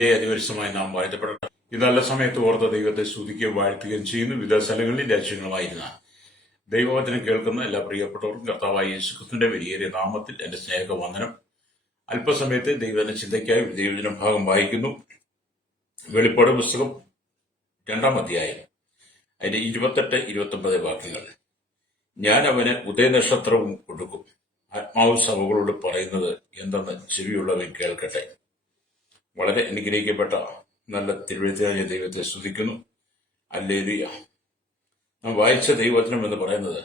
അതിപരിശമായി നാം വാഴ്ത്തപ്പെടട്ടെ. ഈ നല്ല സമയത്ത് ഓർത്ത ദൈവത്തെ സ്തുതിക്കുകയും വാഴ്ത്തുകയും ചെയ്യുന്നു. വിവിധ സ്ഥലങ്ങളിൽ രാജ്യങ്ങളുമായിരുന്ന ദൈവവചനം കേൾക്കുന്ന എല്ലാ പ്രിയപ്പെട്ടവർക്കും കർത്താവായ യേശുക്രിസ്തുവിന്റെ വലിയേറിയ നാമത്തിൽ എന്റെ സ്നേഹവന്ദനം. അല്പസമയത്ത് ദൈവത്തിന്റെ ചിന്തയ്ക്കായി ദൈവജന ഭാഗം വായിക്കുന്നു. വെളിപ്പാട് പുസ്തകം 2-ാം അധ്യായം അതിന്റെ 28-29 വാക്യങ്ങൾ. ഞാൻ അവന് ഉദയനക്ഷത്രവും കൊടുക്കും, ആത്മാവ് സഭകളോട് പറയുന്നത് എന്തെന്ന് ചെവിയുള്ളവൻ കേൾക്കട്ടെ. വളരെ അനുഗ്രഹിക്കപ്പെട്ട നല്ല തിരുവഴുത്തുകാരെ ദൈവത്തെ സ്തുതിക്കുന്നു. ഹല്ലേലൂയ. നാം വായിച്ച ദൈവവചനം എന്ന് പറയുന്നത്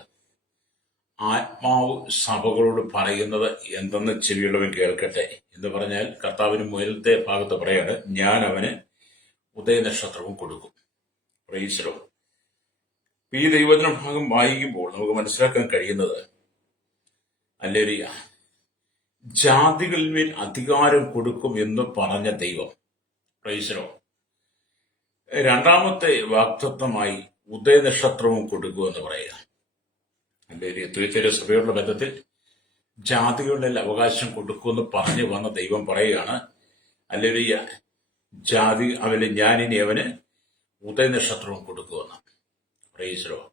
ആത്മാവ് സഭകളോട് പറയുന്നത് എന്തെന്ന് ചെവിയുള്ളവൻ കേൾക്കട്ടെ എന്ന് പറഞ്ഞാൽ കർത്താവിന് മുതലത്തെ ഭാഗത്ത് പറയാണ്, ഞാൻ അവന് ഉദയനക്ഷത്രവും കൊടുക്കും. Price the Lord. ഈ ദൈവവചന ഭാഗം വായിക്കുമ്പോൾ നമുക്ക് മനസ്സിലാക്കാൻ കഴിയുന്നത്, ഹല്ലേലൂയ, ജാതികളിന്മേൽ അധികാരം കൊടുക്കും എന്ന് പറഞ്ഞ ദൈവം, പ്രൈസ് ദി ലോർഡ്, രണ്ടാമത്തെ വാഗ്ദത്തമായി ഉദയനക്ഷത്രവും കൊടുക്കുമെന്ന് പറയുക. ഹല്ലേലൂയ. തുയത്തീര സഭയോടുള്ള ബന്ധത്തിൽ ജാതികളുടെ അവകാശം കൊടുക്കുമെന്ന് പറഞ്ഞു വന്ന ദൈവം പറയുകയാണ്, ഹല്ലേലൂയ, ജാതി അവന് ഞാനിനി അവന് ഉദയനക്ഷത്രവും കൊടുക്കുമെന്ന്. Price the Lord.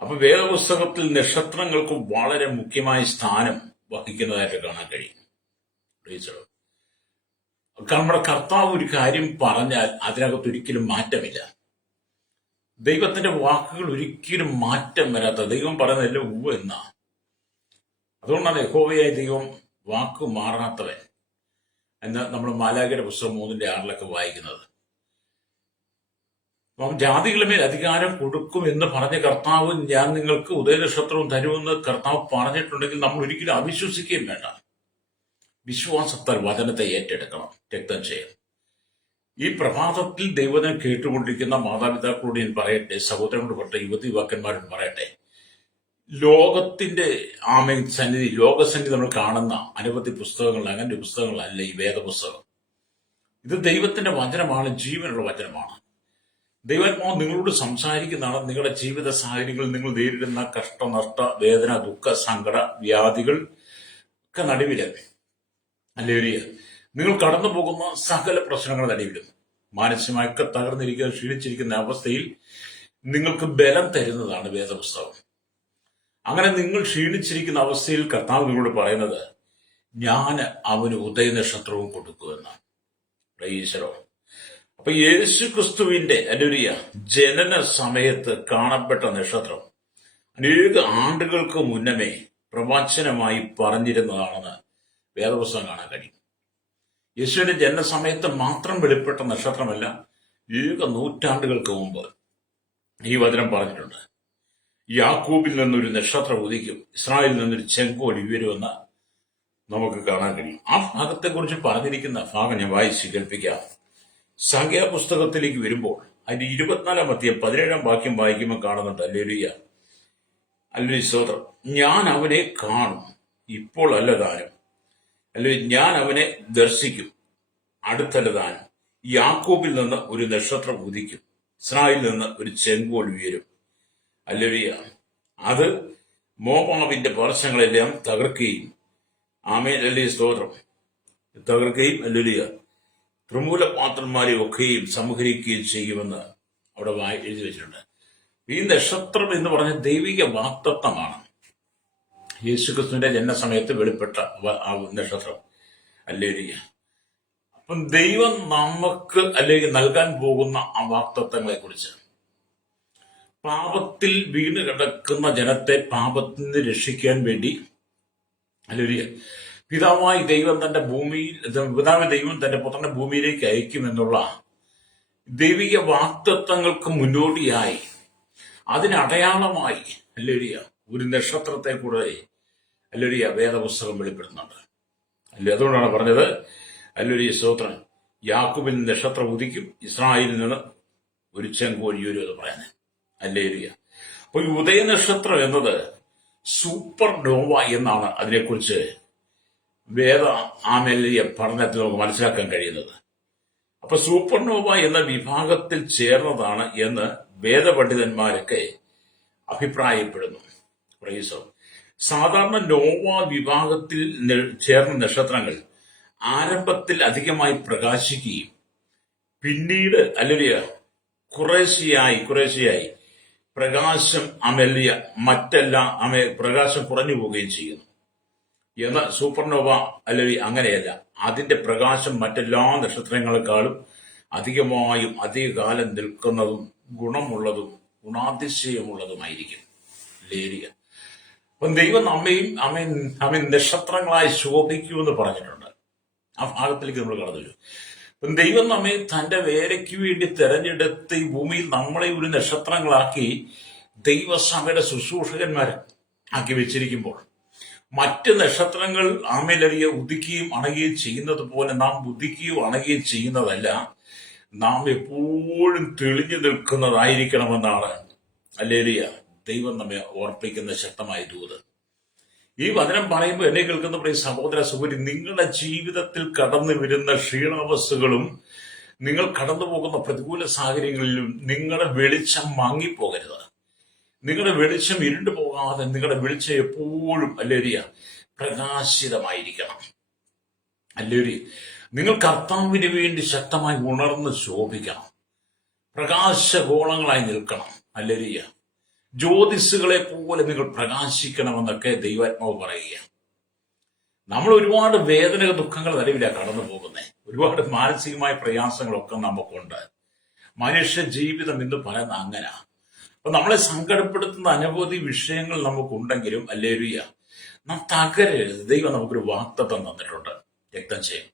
അപ്പൊ വേദപുസ്തകത്തിൽ നക്ഷത്രങ്ങൾക്ക് വളരെ മുഖ്യമായ സ്ഥാനം വഹിക്കുന്നതായിട്ട് കാണാൻ കഴിയും. Price the Lord. നമ്മുടെ കർത്താവ് ഒരു കാര്യം പറഞ്ഞാൽ അതിനകത്ത് ഒരിക്കലും മാറ്റമില്ല. ദൈവത്തിന്റെ വാക്കുകൾ ഒരിക്കലും മാറ്റം വരാത്ത, ദൈവം പറയുന്നതല്ല ഉവ്വ് എന്നാ. അതുകൊണ്ടാണ് യഹോവയായ ദൈവം വാക്ക് മാറാത്തവൻ എന്ന് നമ്മൾ മാലാഖയുടെ പുസ്തകം 3:6 വായിക്കുന്നത്. അപ്പം ജാതികളുടെ മേൽ അധികാരം കൊടുക്കും എന്ന് പറഞ്ഞ കർത്താവ് ഞാൻ നിങ്ങൾക്ക് ഉദയനക്ഷത്രവും തരുമെന്ന് കർത്താവ് പറഞ്ഞിട്ടുണ്ടെങ്കിൽ നമ്മൾ ഒരിക്കലും അവിശ്വസിക്കുകയും വേണ്ട. വിശ്വാസത്താൽ വചനത്തെ ഏറ്റെടുക്കണം, രക്തം ചെയ്യണം. ഈ പ്രഭാതത്തിൽ ദൈവം കേട്ടുകൊണ്ടിരിക്കുന്ന മാതാപിതാക്കളോട് ഞാൻ പറയട്ടെ, സഹോദരനോട് പറയട്ടെ, യുവതി യുവാക്കന്മാരോട് പറയട്ടെ, ലോകത്തിന്റെ സന്നിധി, ലോകസന്നിധി നമ്മൾ കാണുന്ന അനവധി പുസ്തകങ്ങൾ, അങ്ങനെ പുസ്തകങ്ങളല്ല ഈ വേദപുസ്തകം. ഇത് ദൈവത്തിന്റെ വചനമാണ്, ജീവനുള്ള വചനമാണ്. ദൈവാത്മാവ് നിങ്ങളോട് സംസാരിക്കുന്നതാണ്. നിങ്ങളുടെ ജീവിത സാഹചര്യങ്ങളിൽ നിങ്ങൾ നേരിടുന്ന കഷ്ട, നഷ്ട, വേദന, ദുഃഖ, സങ്കട, വ്യാധികൾ ഒക്കെ നടുവില്, ഹല്ലേലൂയ, നിങ്ങൾ കടന്നു പോകുന്ന സകല പ്രശ്നങ്ങളുടെ നടുവിലും മാനസികമായൊക്കെ തകർന്നിരിക്കുക, ക്ഷീണിച്ചിരിക്കുന്ന അവസ്ഥയിൽ നിങ്ങൾക്ക് ബലം തരുന്നതാണ് വേദപുസ്തകം. അങ്ങനെ നിങ്ങൾ ക്ഷീണിച്ചിരിക്കുന്ന അവസ്ഥയിൽ കർത്താവ് നിങ്ങളോട് പറയുന്നത്, ഞാൻ അവന് ഉദയനക്ഷത്രവും കൊടുക്കുമെന്നാണ്. Praise the Lord. അപ്പൊ യേശു ക്രിസ്തുവിന്റെ ഹല്ലേലൂയ ജനന സമയത്ത് കാണപ്പെട്ട നക്ഷത്രം അനേക ആണ്ടുകൾക്ക് മുന്നമേ പ്രവചനമായി പറഞ്ഞിരുന്നതാണെന്ന് വേദപുസ്തകം കാണാൻ കഴിയും. യേശുവിന്റെ ജനന സമയത്ത് മാത്രം വെളിപ്പെട്ട നക്ഷത്രമല്ല, അനേക നൂറ്റാണ്ടുകൾക്ക് മുമ്പ് ഈ വചനം പറഞ്ഞിട്ടുണ്ട്. യാക്കൂബിൽ നിന്നൊരു നക്ഷത്രം ഉദിക്കും, ഇസ്രായേലിൽ നിന്നൊരു ചെങ്കോൽ ഉയരുമെന്ന് നമുക്ക് കാണാൻ കഴിയും. ആ ഭാഗത്തെക്കുറിച്ച് പറഞ്ഞിരിക്കുന്ന ഭാഗം ഞാൻ വായിച്ച് കേൾപ്പിക്കാം. സംഖ്യാപുസ്തകത്തിലേക്ക് വരുമ്പോൾ അതിന്റെ 24-ാം അധ്യായം 17-ാം വാക്യം വായിക്കുമ്പോൾ കാണുന്നുണ്ട്, ഹല്ലേലൂയ, ഹല്ലേലൂയ, സ്തോത്രം, ഞാൻ അവനെ കാണും, ഇപ്പോൾ അല്ല താനും, അല്ലെങ്കിൽ ഞാൻ അവനെ ദർശിക്കും, അടുത്തല്ല താനും. യാക്കോബിൽ നിന്ന് ഒരു നക്ഷത്രം ഉദിക്കും, ഇസ്രായേലിൽ നിന്ന് ഒരു ചെങ്കോൽ ഉയരും. ഹല്ലേലൂയ. അത് മോവാബിന്റെ പാർശ്വങ്ങളെല്ലാം തകർക്കുകയും, ആമേൻ, ഹല്ലേലൂയ, സ്തോത്രം, തകർക്കുകയും, ഹല്ലേലൂയ, ത്രിമൂലപാത്രന്മാരെ ഒക്കെയും സംഹരിക്കുകയും ചെയ്യുമെന്ന് അവിടെ എഴുതി വെച്ചിട്ടുണ്ട്. ഈ നക്ഷത്രം എന്ന് പറഞ്ഞ ദൈവിക വാഗ്ദത്തമാണ്. യേശുക്രിസ്തുവിന്റെ ജനനസമയത്ത് വെളിപ്പെട്ട നക്ഷത്രം, ഹല്ലേലൂയ. അപ്പം ദൈവം നമുക്ക് അല്ലെങ്കിൽ നൽകാൻ പോകുന്ന ആ വാഗ്ദത്തങ്ങളെ കുറിച്ച്, പാപത്തിൽ വീണ് കിടക്കുന്ന ജനത്തെ പാപത്തിൽ നിന്ന് രക്ഷിക്കാൻ വേണ്ടി, ഹല്ലേലൂയ, പിതാവായ ദൈവം തന്റെ പുത്രന്റെ ഭൂമിയിലേക്ക് അയക്കുമെന്നുള്ള ദൈവിക വാഗ്ദത്തങ്ങൾക്ക് മുന്നോടിയായി, അതിനടയാളമായി, ഹല്ലേലൂയ, ഒരു നക്ഷത്രത്തെ കൂടെ, ഹല്ലേലൂയ, വേദപുസ്തകം വെളിപ്പെടുത്തുന്നുണ്ട്. അല്ലെ, അതുകൊണ്ടാണ് പറഞ്ഞത്, ഹല്ലേലൂയ, സ്തോത്രം, യാക്കോബിൽ നിന്ന് നക്ഷത്രം ഉദിക്കും, ഇസ്രായേലിൽ നിന്ന് ഒരു ചെങ്കോൽ ഉയരും എന്ന് പറയുന്നത്. ഹല്ലേലൂയ. അപ്പൊ ഈ ഉദയനക്ഷത്രം എന്നത് സൂപ്പർ നോവ എന്നാണ് അതിനെക്കുറിച്ച് ആമേലിയ പഠനത്തിൽ നമുക്ക് മനസ്സിലാക്കാൻ കഴിയുന്നത്. അപ്പൊ സൂപ്പർനോവ എന്ന വിഭാഗത്തിൽ ചേർന്നതാണ് എന്ന് വേദപണ്ഡിതന്മാരൊക്കെ അഭിപ്രായപ്പെടുന്നു. പ്രൈസ്. സാധാരണ നോവ വിഭാഗത്തിൽ ചേർന്ന നക്ഷത്രങ്ങൾ ആരംഭത്തിൽ അധികമായി പ്രകാശിക്കുകയും പിന്നീട് അല്ലെ കുറേശ്ശെയായി പ്രകാശം അമല്യ മറ്റെല്ലാം പ്രകാശം കുറഞ്ഞു പോവുകയും ചെയ്യുന്നു. എന്നാൽ സൂപ്പർനോവ അല്ലെങ്കിൽ അങ്ങനെയല്ല. അതിന്റെ പ്രകാശം മറ്റെല്ലാ നക്ഷത്രങ്ങളെക്കാളും അധികമായും അധികകാലം നിൽക്കുന്നതും ഗുണമുള്ളതും ഗുണാതിശയമുള്ളതുമായിരിക്കും. ലേരിയ. അപ്പം ദൈവം നമ്മയും നക്ഷത്രങ്ങളായി ശോഭിക്കുമെന്ന് പറഞ്ഞിട്ടുണ്ട്. ആ ഭാഗത്തിലേക്ക് നമ്മൾ കടന്നു വരും. അപ്പം ദൈവം നമ്മെ തന്റെ വേലയ്ക്ക് വേണ്ടി തെരഞ്ഞെടുത്ത് ഈ ഭൂമിയിൽ നമ്മളെ ഒരു നക്ഷത്രങ്ങളാക്കി ദൈവസഭയുടെ ശുശ്രൂഷകന്മാരെ ആക്കി വെച്ചിരിക്കുമ്പോൾ മറ്റ് നക്ഷത്രങ്ങൾ ആമേലറിയെ ഉദിക്കുകയും അണയുകയും ചെയ്യുന്നത് പോലെ നാം ഉദിക്കുകയും അണയുകയും ചെയ്യുന്നതല്ല, നാം എപ്പോഴും തെളിഞ്ഞു നിൽക്കുന്നതായിരിക്കണമെന്നാണ് അല്ലേലിയ ദൈവം നമ്മെ ഓർപ്പിക്കുന്ന ശക്തമായ ദൂത്. ഈ വചനം പറയുമ്പോൾ എന്നെ കേൾക്കുന്ന പ്രിയ സഹോദര സഹോദരി, നിങ്ങളുടെ ജീവിതത്തിൽ കടന്നു വരുന്ന ക്ഷീണാവസ്ഥകളും നിങ്ങൾ കടന്നു പോകുന്ന പ്രതികൂല സാഹചര്യങ്ങളിലും നിങ്ങളുടെ വെളിച്ചം മങ്ങിപ്പോകരുത്. നിങ്ങളുടെ വെളിച്ചം ഇരുണ്ടു പോകാതെ നിങ്ങളുടെ വെളിച്ചം എപ്പോഴും അല്ലേരിയ പ്രകാശിതമായിരിക്കണം. അല്ലേരി നിങ്ങൾ കർത്താവിന് വേണ്ടി ശക്തമായി ഉണർന്ന് ശോഭിക്കണം. പ്രകാശഗോളങ്ങളായി നിൽക്കണം. അല്ലേരിയ ജ്യോതിസുകളെ പോലെ നിങ്ങൾ പ്രകാശിക്കണമെന്നൊക്കെ ദൈവാത്മാവ് പറയുക. നമ്മൾ ഒരുപാട് വേദന ദുഃഖങ്ങൾ നിലവിലാണ് കടന്നു പോകുന്നത്. ഒരുപാട് മാനസികമായ പ്രയാസങ്ങളൊക്കെ നമുക്കുണ്ട്. മനുഷ്യ ജീവിതം എന്ന് പറയുന്ന അങ്ങനെ. അപ്പൊ നമ്മളെ സങ്കടപ്പെടുത്തുന്ന അനവധി വിഷയങ്ങൾ നമുക്കുണ്ടെങ്കിലും അല്ലേലൂയ നാം തകരരുത്. ദൈവം നമുക്കൊരു വാഗ്ദത്തം തന്നിട്ടുണ്ട്. രക്തം ചെയ്യും,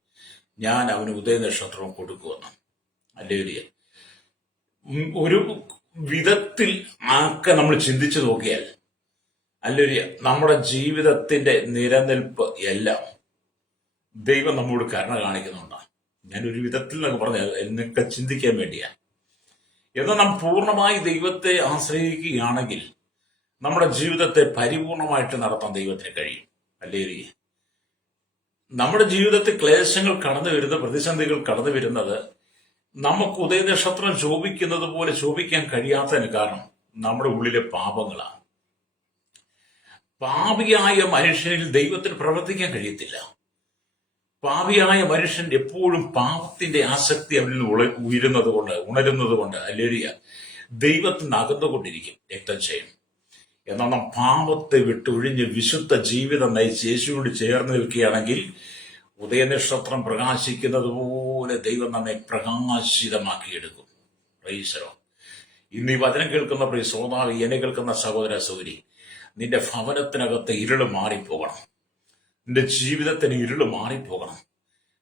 ഞാൻ അവന് ഉദയനക്ഷത്രവും കൊടുക്കുമെന്ന്. അല്ലേലൂയ. ഒരു വിധത്തിൽ ആക്കെ നമ്മൾ ചിന്തിച്ചു നോക്കിയാൽ അല്ലേലൂയ നമ്മുടെ ജീവിതത്തിന്റെ നിലനിൽപ്പ് എല്ലാം ദൈവം നമ്മോട് കരുണ കാണിക്കുന്നുണ്ട്. ഞാനൊരു വിധത്തിൽ എന്നൊക്കെ പറഞ്ഞത് എന്നൊക്കെ ചിന്തിക്കാൻ വേണ്ടിയാണ്. എന്നാൽ നാം പൂർണ്ണമായി ദൈവത്തെ ആശ്രയിക്കുകയാണെങ്കിൽ നമ്മുടെ ജീവിതത്തെ പരിപൂർണമായിട്ട് നടത്താൻ ദൈവത്തിന് കഴിയും. അല്ലേലൂയ. നമ്മുടെ ജീവിതത്തിൽ ക്ലേശങ്ങൾ കടന്നു വരുന്ന പ്രതിസന്ധികൾ കടന്നു വരുന്നത് നമുക്ക് ഉദയനക്ഷത്രം ശോഭിക്കുന്നത് പോലെ ശോഭിക്കാൻ കഴിയാത്തതിന് കാരണം നമ്മുടെ ഉള്ളിലെ പാപങ്ങളാണ്. പാപിയായ മനുഷ്യനിൽ ദൈവത്തിന് പ്രവർത്തിക്കാൻ കഴിയത്തില്ല. പാപിയായ മനുഷ്യൻ എപ്പോഴും പാപത്തിന്റെ ആസക്തി അവനിൽ ഉണരുന്നത് കൊണ്ട് അല്ലേലൂയ ദൈവത്തിന് അകന്നുകൊണ്ടിരിക്കും. രക്തം ചെയ്യും. എന്നാൽ നാം പാപത്തെ വിട്ടൊഴിഞ്ഞ് വിശുദ്ധ ജീവിതം നയിച്ച് യേശുവിനോട് ചേർന്ന് നിൽക്കുകയാണെങ്കിൽ ഉദയനക്ഷത്രം പ്രകാശിക്കുന്നത് പോലെ ദൈവം നമ്മെ പ്രകാശിതമാക്കിയെടുക്കും. പ്രൈസലോ. ഇന്ന് ഈ വചനം കേൾക്കുന്ന പ്രിയ ശ്രോതാവ്, എന്നെ കേൾക്കുന്ന സഹോദര സഹോദരി, നിന്റെ ഭവനത്തിനകത്ത് ഇരുള് മാറിപ്പോകണം. നിന്റെ ജീവിതത്തിന് ഇരുള് മാറിപ്പോകണം.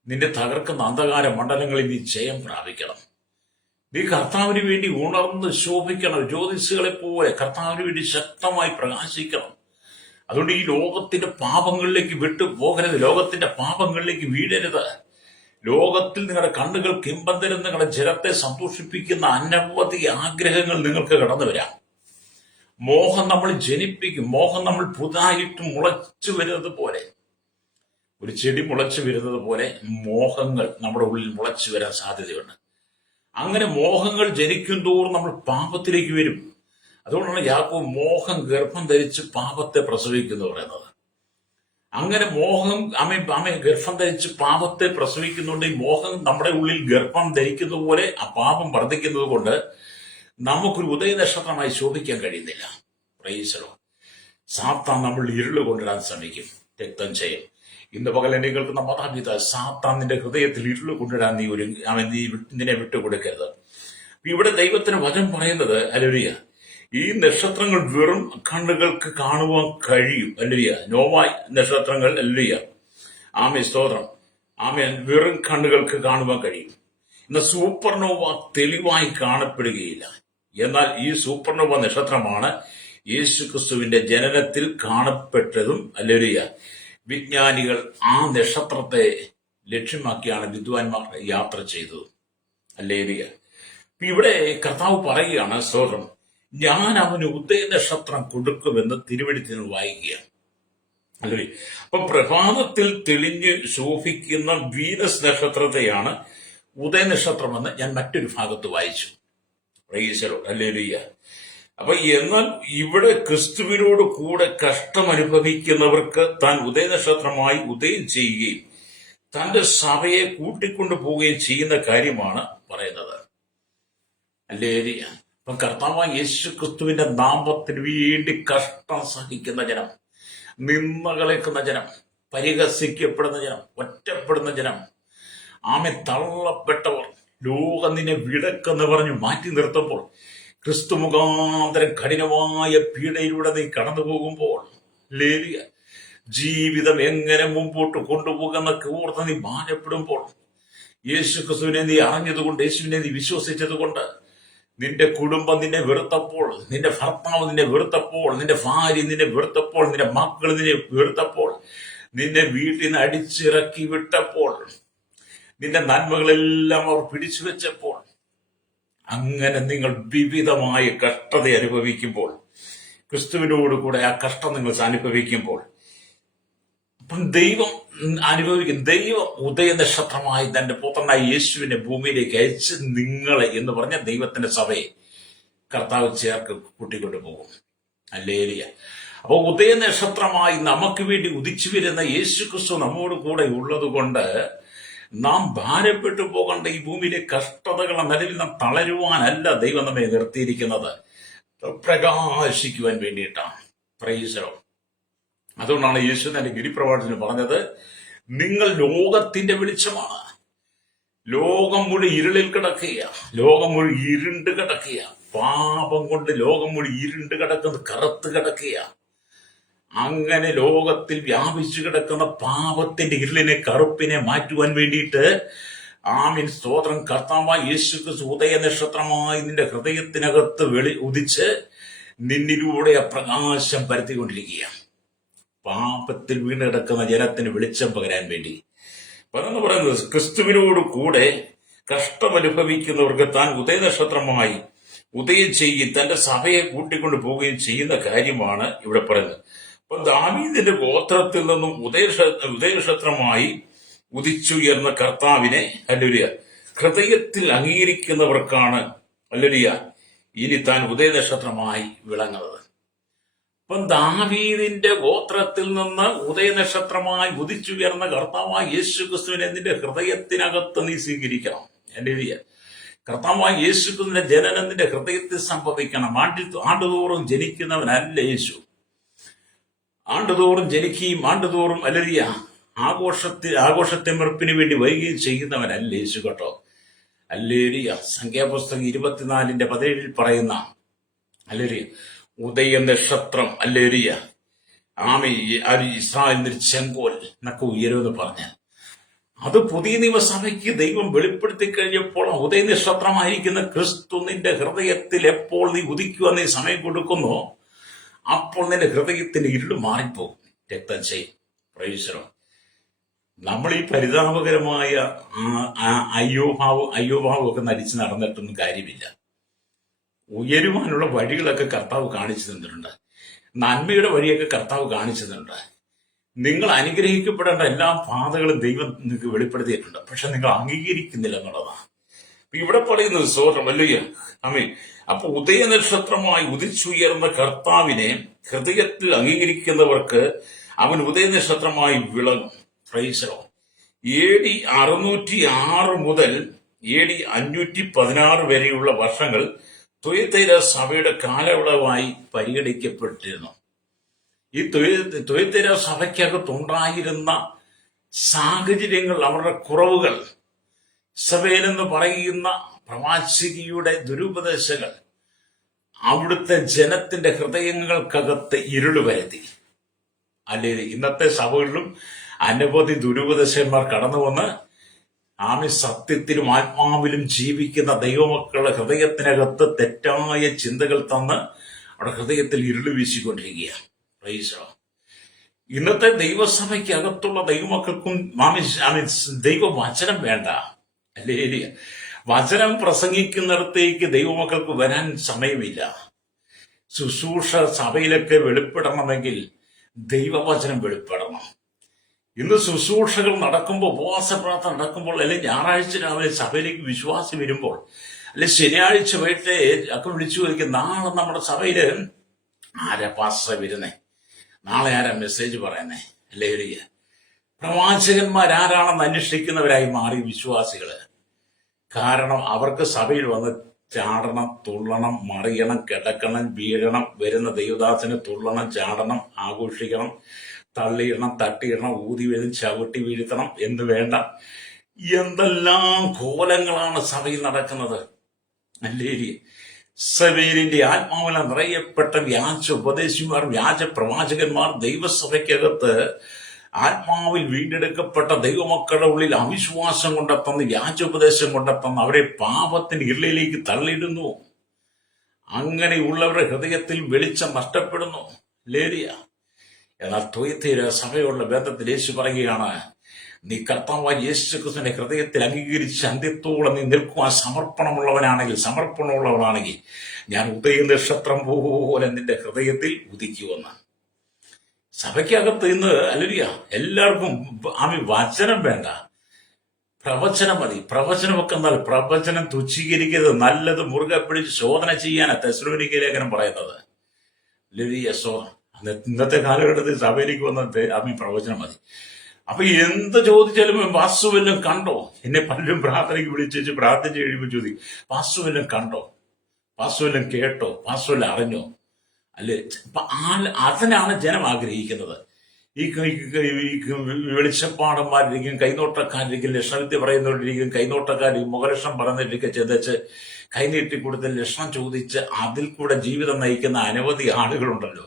നിന്റെ തകർക്കുന്ന അന്ധകാര മണ്ഡലങ്ങളിൽ നീ ജയം പ്രാപിക്കണം. നീ കർത്താവിന് വേണ്ടി ഉണർന്ന് ശോഭിക്കണം. ജ്യോതിസുകളെ പോലെ കർത്താവിന് വേണ്ടി ശക്തമായി പ്രകാശിക്കണം. അതുകൊണ്ട് ഈ ലോകത്തിന്റെ പാപങ്ങളിലേക്ക് വിട്ടുപോകരുത്. ലോകത്തിന്റെ പാപങ്ങളിലേക്ക് വീഴരുത്. ലോകത്തിൽ നിങ്ങളുടെ കണ്ണുകൾക്ക് ഇമ്പം തരുന്ന നിങ്ങളുടെ ജലത്തെ സന്തോഷിപ്പിക്കുന്ന അനവധി ആഗ്രഹങ്ങൾ നിങ്ങൾക്ക് കടന്നു വരാം. മോഹം നമ്മൾ ജനിപ്പിക്കും. മോഹം നമ്മൾ പുതുതായിട്ട് മുളച്ചു വരുന്നത് പോലെ, ഒരു ചെടി മുളച്ചു വരുന്നത് പോലെ മോഹങ്ങൾ നമ്മുടെ ഉള്ളിൽ മുളച്ചു വരാൻ സാധ്യതയുണ്ട്. അങ്ങനെ മോഹങ്ങൾ ജനിക്കും തോറും നമ്മൾ പാപത്തിലേക്ക് വരും. അതുകൊണ്ടാണ് യാക്കോബ് മോഹം ഗർഭം ധരിച്ച് പാപത്തെ പ്രസവിക്കുന്നു പറയുന്നത്. അങ്ങനെ മോഹം അമ്മ ഗർഭം ധരിച്ച് പാപത്തെ പ്രസവിക്കുന്നുണ്ട്. ഈ മോഹം നമ്മുടെ ഉള്ളിൽ ഗർഭം ധരിക്കുന്ന പോലെ ആ പാപം വർദ്ധിക്കുന്നത് കൊണ്ട് നമുക്കൊരു ഉദയനക്ഷത്രമായി ശോഭിക്കാൻ കഴിയുന്നില്ല. പ്രൈസലോ. സാത്താൻ നമ്മൾ ഇരുള് കൊണ്ടിടാൻ ശ്രമിക്കും. രക്തം ചെയ്യും. ഇന്ന് പകൽ എന്നെ കേൾക്കുന്ന മാതാപിതാ, സാത്താൻ നിന്റെ ഹൃദയത്തിൽ ഇരുള് കൊണ്ടിടാൻ നീ നിന്നെ വിട്ടുകൊടുക്കരുത്. ഇവിടെ ദൈവത്തിന് വചനം പറയുന്നത് അല്ലേലൂയ ഈ നക്ഷത്രങ്ങൾ വെറും കണ്ണുകൾക്ക് കാണുവാൻ കഴിയും. അല്ലേലൂയ. നോവായ് നക്ഷത്രങ്ങൾ അല്ലേലൂയ ആമേ സ്തോത്രം ആമേൻ വെറും കണ്ണുകൾക്ക് കാണുവാൻ കഴിയും. എന്നാൽ സൂപ്പർനോവ തെളിവായി കാണപ്പെടുകയില്ല. എന്നാൽ ഈ സൂപ്പർനോവ നക്ഷത്രമാണ് യേശുക്രിസ്തുവിന്റെ ജനനത്തിൽ കാണപ്പെട്ടതും. അല്ലേലൂയ. വിജ്ഞാനികൾ ആ നക്ഷത്രത്തെ ലക്ഷ്യമാക്കിയാണ് വിദ്വാൻമാർ യാത്ര ചെയ്തത്. അല്ലേലൂയ. ഇവിടെ കർത്താവ് പറയുകയാണ്, സ്തോത്രം, ഞാൻ അവന് ഉദയനക്ഷത്രം കൊടുക്കുമെന്ന് തിരുവെഴുത്തിൽ വായിക്കുകയാണ്. അല്ലേ. അപ്പൊ പ്രഭാതത്തിൽ തെളിഞ്ഞ് ശോഭിക്കുന്ന വീനസ് നക്ഷത്രത്തെയാണ് ഉദയനക്ഷത്രമെന്ന് ഞാൻ മറ്റൊരു ഭാഗത്ത് വായിച്ചു. പ്രൈസലോ. ഹല്ലേലൂയ. അപ്പൊ എന്നാൽ ഇവിടെ ക്രിസ്തുവിനോട് കൂടെ കഷ്ടം അനുഭവിക്കുന്നവർക്ക് താൻ ഉദയനക്ഷത്രമായി ഉദയം ചെയ്യുകയും തന്റെ സഭയെ കൂട്ടിക്കൊണ്ടു പോവുകയും ചെയ്യുന്ന കാര്യമാണ് പറയുന്നത്. ഹല്ലേലൂയ. അപ്പൊ കർത്താവായ യേശു ക്രിസ്തുവിന്റെ നാമത്തിന് വേണ്ടി കഷ്ടം സഹിക്കുന്ന ജനം, നിന്ദകളേക്കുന്ന ജനം, പരിഹസിക്കപ്പെടുന്ന ജനം, ഒറ്റപ്പെടുന്ന ജനം, ആമെ തള്ളപ്പെട്ടവർ, ലോകം നിന്നെ വിടക്കെന്ന് പറഞ്ഞു മാറ്റി നിർത്തുമ്പോൾ, ക്രിസ്തു മുഖാന്തരം കഠിനമായ പീഡയിലൂടെ നീ കടന്നു പോകുമ്പോൾ, ഹല്ലേലൂയ, ജീവിതം എങ്ങനെ മുമ്പോട്ട് കൊണ്ടുപോകുന്നൊക്കെ ഓർത്ത് നീ ഭാരപ്പെടുമ്പോൾ, യേശു ക്രിസ്തുവിനെ നീ അറിഞ്ഞതുകൊണ്ട്, യേശുവിനെ നീ വിശ്വസിച്ചതുകൊണ്ട്, നിന്റെ കുടുംബം നിന്നെ വെറുത്തപ്പോൾ, നിന്റെ ഭർത്താവ് നിന്നെ വെറുത്തപ്പോൾ, നിന്റെ ഭാര്യ നിന്നെ വെറുത്തപ്പോൾ, നിന്റെ മക്കൾ നിന്നെ വെറുത്തപ്പോൾ, നിന്നെ വീട്ടിൽ നിന്ന് അടിച്ചിറക്കി വിട്ടപ്പോൾ, നിന്റെ നന്മകളെല്ലാം അവർ പിടിച്ചു വെച്ചപ്പോൾ, അങ്ങനെ നിങ്ങൾ വിവിധമായ കഷ്ടത അനുഭവിക്കുമ്പോൾ, ക്രിസ്തുവിനോട് കൂടെ ആ കഷ്ടം നിങ്ങൾ അനുഭവിക്കുമ്പോൾ, അപ്പം ദൈവം ഉദയനക്ഷത്രമായി തന്റെ പുത്രനായ യേശുവിനെ ഭൂമിയിലേക്ക് അയച്ച് നിങ്ങളെ എന്ന് പറഞ്ഞ ദൈവത്തിന്റെ സഭയെ കർത്താവ് ചേർക്ക് കൂട്ടിക്കൊണ്ടു പോകും. ഹല്ലേലൂയ. അപ്പൊ ഉദയനക്ഷത്രമായി നമുക്ക് വേണ്ടി ഉദിച്ചു വരുന്ന യേശു ക്രിസ്തു നമ്മോട് കൂടെ ഉള്ളത് കൊണ്ട് നാം ഭാരപ്പെട്ടു പോകേണ്ട ഈ ഭൂമിയിലെ കഷ്ടതകളെ നിലവിൽ നാം തളരുവാനല്ല ദൈവം നമ്മെ നിർത്തിയിരിക്കുന്നത്, പ്രകാശിക്കുവാൻ വേണ്ടിയിട്ടാണ്. Price the Lord. അതുകൊണ്ടാണ് യേശു തന്റെ ഗിരിപ്രഭാഷണത്തിൽ പറഞ്ഞത്, നിങ്ങൾ ലോകത്തിന്റെ വെളിച്ചമാണ്. ലോകം മുഴുവൻ ഇരുളിൽ കിടക്കുക, ലോകം മുഴുവൻ ഇരുണ്ട് കിടക്കുക, പാപം കൊണ്ട് ലോകം മുഴുവൻ ഇരുണ്ട് കിടക്കുന്നത്, കറുത്ത് കിടക്കുക. അങ്ങനെ ലോകത്തിൽ വ്യാപിച്ചു കിടക്കുന്ന പാപത്തിന്റെ ഇരുളിനെ, കറുപ്പിനെ മാറ്റുവാൻ വേണ്ടിയിട്ട് ആമീൻ സ്തോത്രം, കർത്താവായ യേശു ക്രിസ്തു ഉദയനക്ഷത്രമായി നിന്റെ ഹൃദയത്തിനകത്ത് ഉദിച്ച് നിന്നിലൂടെ പ്രകാശം പരത്തിക്കൊണ്ടിരിക്കുക. പാപത്തിൽ വീണ് കിടക്കുന്ന ജനത്തിന് വെളിച്ചം പകരാൻ വേണ്ടി പറഞ്ഞു പറയുന്നത്, ക്രിസ്തുവിനോട് കൂടെ കഷ്ടമനുഭവിക്കുന്നവർക്ക് താൻ ഉദയനക്ഷത്രമായി ഉദയം ചെയ്യും തന്റെ സഭയെ കൂട്ടിക്കൊണ്ടു പോവുകയും ചെയ്യുന്ന കാര്യമാണ് ഇവിടെ പറയുന്നത്. അപ്പൊ ദാവീദിന്റെ ഗോത്രത്തിൽ നിന്നും ഉദയനക്ഷത്രമായി ഉദിച്ചുയർന്ന കർത്താവിനെ, ഹല്ലേലൂയ, ഹൃദയത്തിൽ അംഗീകരിക്കുന്നവർക്കാണ്, ഹല്ലേലൂയ, ഇനി താൻ ഉദയനക്ഷത്രമായി വിളങ്ങുന്നത്. അപ്പം ദാവീദിന്റെ ഗോത്രത്തിൽ നിന്ന് ഉദയനക്ഷത്രമായി ഉദിച്ചുയർന്ന കർത്താവായ യേശു ക്രിസ്തുവിനെ നിന്റെ ഹൃദയത്തിനകത്ത് നീ സ്വീകരിക്കണം. ഹല്ലേലൂയ. കർത്താവായ യേശു ക്രിസ്തുവിന്റെ ജനനം നിന്റെ ഹൃദയത്തിൽ സംഭവിക്കണം. ആണ്ടുതോറും ജനിക്കുന്നവനല്ല യേശു. ആണ്ടുതോറും ജനിക്കുകയും ആണ്ടുതോറും ഹല്ലേലൂയ ആഘോഷത്തെമിർപ്പിന് വേണ്ടി വരികയും ചെയ്യുന്നവനല്ല യേശു കേട്ടോ. ഹല്ലേലൂയ. സംഖ്യാപുസ്തകം 24:17 പറയുന്ന, ഹല്ലേലൂയ, ഉദയനക്ഷത്രം, ഹല്ലേലൂയ, ആമേ ഇസ്രായേലിന്റെ ചെങ്കോൽ എന്നൊക്കെ ഉയരുമെന്ന് പറഞ്ഞ്, അത് പുതിയ നിയമസഭയ്ക്ക് ദൈവം വെളിപ്പെടുത്തി കഴിഞ്ഞപ്പോൾ ഉദയനക്ഷത്രമായിരിക്കുന്ന ക്രിസ്തു നിന്റെ ഹൃദയത്തിൽ എപ്പോൾ നീ ഉദിക്കുവാൻ നീ സമയം കൊടുക്കുന്നു, അപ്പോൾ നിന്റെ ഹൃദയത്തിന്റെ ഇരുള് മാറിപ്പോകും. രക്തം ചെയ്യും. Price the Lord. നമ്മൾ ഈ പരിതാപകരമായ അയ്യോഭാവം ഒക്കെ നടിച്ച് നടന്നിട്ടൊന്നും കാര്യമില്ല. ഉയരുവാനുള്ള വഴികളൊക്കെ കർത്താവ് കാണിച്ചു തന്നിട്ടുണ്ട്. നന്മയുടെ വഴിയൊക്കെ കർത്താവ് കാണിച്ചു തന്നിട്ടുണ്ട്. നിങ്ങൾ അനുഗ്രഹിക്കപ്പെടേണ്ട എല്ലാ പാതകളും ദൈവം നിങ്ങൾക്ക് വെളിപ്പെടുത്തിയിട്ടുണ്ട്. പക്ഷെ നിങ്ങൾ അംഗീകരിക്കുന്നില്ല എന്നുള്ളതാണ് ഇവിടെ പറയുന്നത്. സ്തോത്രം, ഹല്ലേലൂയ, ആമേൻ. അപ്പൊ ഉദയനക്ഷത്രമായി ഉദിച്ചുയർന്ന കർത്താവിനെ ഹൃദയത്തിൽ അംഗീകരിക്കുന്നവർക്ക് അവൻ ഉദയനക്ഷത്രമായി വിളങ്ങും. Price the Lord. AD 606 മുതൽ AD 516 വരെയുള്ള വർഷങ്ങൾ തുയത്തൈര സഭയുടെ കാലയളവായി പരിഗണിക്കപ്പെട്ടിരുന്നു. ഈ തുയത്തൈര സഭയ്ക്കകത്തുണ്ടായിരുന്ന സാഹചര്യങ്ങൾ, അവരുടെ കുറവുകൾ, സഭയിലെന്ന് പറയുന്ന പ്രവാചകിയുടെ ദുരുപദേശങ്ങൾ അവിടുത്തെ ജനത്തിന്റെ ഹൃദയങ്ങൾക്കകത്ത് ഇരുള് വരുത്തി. അല്ലെങ്കിൽ ഇന്നത്തെ സഭകളിലും അനവധി ദുരുപദേശന്മാർ കടന്നു വന്ന് ആമി സത്യത്തിലും ആത്മാവിലും ജീവിക്കുന്ന ദൈവമക്കളുടെ ഹൃദയത്തിനകത്ത് തെറ്റായ ചിന്തകൾ തന്ന് അവിടെ ഹൃദയത്തിൽ ഇരുള് വീശിക്കൊണ്ടിരിക്കുകയാണ്. Praise the Lord. ഇന്നത്തെ ദൈവസഭയ്ക്കകത്തുള്ള ദൈവമക്കൾക്കും ദൈവവചനം വേണ്ട. ഹല്ലേലൂയ. വചനം പ്രസംഗിക്കുന്നിടത്തേക്ക് ദൈവമക്കൾക്ക് വരാൻ സമയമില്ല. ശുശ്രൂഷ സഭയിലൊക്കെ വെളിപ്പെടണമെങ്കിൽ ദൈവവചനം വെളിപ്പെടണം. ഇന്ന് ശുശ്രൂഷകൾ നടക്കുമ്പോൾ, ഉപവാസ പ്രാർത്ഥന നടക്കുമ്പോൾ, അല്ലെങ്കിൽ ഞായറാഴ്ച രാവിലെ സഭയിലേക്ക് വിശ്വാസം വരുമ്പോൾ, അല്ലെ ശനിയാഴ്ച വൈകിട്ട് ഒക്കെ വിളിച്ചു ചോദിക്കും, നാളെ നമ്മുടെ സഭയില് ആരാ പാസ്റ്റർ വരുന്നേ, നാളെ ആരാ മെസ്സേജ് പറയുന്നേ, ഹല്ലേലൂയ. പ്രവാചകന്മാരാരാണെന്ന് അന്വേഷിക്കുന്നവരായി മാറി വിശ്വാസികള്. കാരണം അവർക്ക് സഭയിൽ വന്ന് ചാടണം, തുള്ളണം, മറിയണം, കിടക്കണം, വീഴണം, വരുന്ന ദൈവദാസന് തുള്ളണം, ചാടണം, ആഘോഷിക്കണം, തള്ളിയിടണം, തട്ടിയിടണം, ഊതി വീഴും, ചവിട്ടി വീഴ്ത്തണം എന്ന് വേണ്ട എന്തെല്ലാം കോലങ്ങളാണ് സഭയിൽ നടക്കുന്നത്. അല്ലേ? സഭയിലെ ആത്മാവിനെ നിറയപ്പെട്ട വ്യാജ ഉപദേശിമാർ, വ്യാജ പ്രവാചകന്മാർ ദൈവസഭയ്ക്കകത്ത് ആത്മാവിൽ വീണ്ടെടുക്കപ്പെട്ട ദൈവമക്കളുടെ ഉള്ളിൽ അവിശ്വാസം കൊണ്ടെത്തുന്ന, വ്യാജോപദേശം കൊണ്ടെത്തുന്ന അവരെ പാപത്തിന് ഇരുളിലേക്ക് തള്ളിയിടുന്നു. അങ്ങനെയുള്ളവരുടെ ഹൃദയത്തിൽ വെളിച്ചം നഷ്ടപ്പെടുന്നു. ലേരിയ. എന്നാൽ ത്വയത്തീര സഭയുള്ള ബന്ധത്തിൽ യേശു പറയുകയാണ്, നീ കർത്താവായ യേശുക്രിസ്തുവിന്റെ ഹൃദയത്തിൽ അംഗീകരിച്ച് അന്ത്യത്തോളം നീ നിൽക്കുവാൻ സമർപ്പണമുള്ളവനാണെങ്കിൽ ഞാൻ ഉദയ നക്ഷത്രം പോലെ നിന്റെ ഹൃദയത്തിൽ ഉദിക്കുമെന്ന്. സഭയ്ക്കകത്ത് ഇന്ന് അല്ലരിയ എല്ലാവർക്കും വചനം വേണ്ട, പ്രവചനം മതി. പ്രവചനമൊക്കെ എന്നാൽ പ്രവചനം തുച്ഛീകരിക്കരുത്, നല്ലത് മുറുകെ പിടിച്ച് ശോധന ചെയ്യാനാ തെസ്സലോനിക്ക ലേഖനം പറയുന്നത്. ലരിയ ഇന്നത്തെ കാലഘട്ടത്തിൽ സഭയിലേക്ക് വന്നത് പ്രവചനം മതി. അപ്പൊ എന്ത് ചോദിച്ചാലും വാസ്തു വല്ലതും കണ്ടോ? എന്നെ പലരും പ്രാർത്ഥനയ്ക്ക് വിളിച്ചു പ്രാർത്ഥിച്ച് കഴിയുമ്പോൾ ചോദിക്കും, വാസ്തു വല്ലതും കണ്ടോ? വാസ്തു വല്ലതും കേട്ടോ? വാസ്തു വല്ലതും അറിഞ്ഞോ? അല്ലെ? അതിനാണ് ജനം ആഗ്രഹിക്കുന്നത്. ഈ വെളിച്ചപ്പാടന്മാരിരിക്കും, കൈനോട്ടക്കാരിരിക്കും, ലക്ഷണവിദ്യ പറയുന്നവരിരിക്കും, കൈനോട്ടക്കാരിക്കും, മുഖലക്ഷണം പറഞ്ഞിരിക്കും, ചെതച്ച് കൈനീട്ടി കൊടുത്ത് ലക്ഷണം ചോദിച്ച് അതിൽ കൂടെ ജീവിതം നയിക്കുന്ന അനവധി ആളുകളുണ്ടല്ലോ.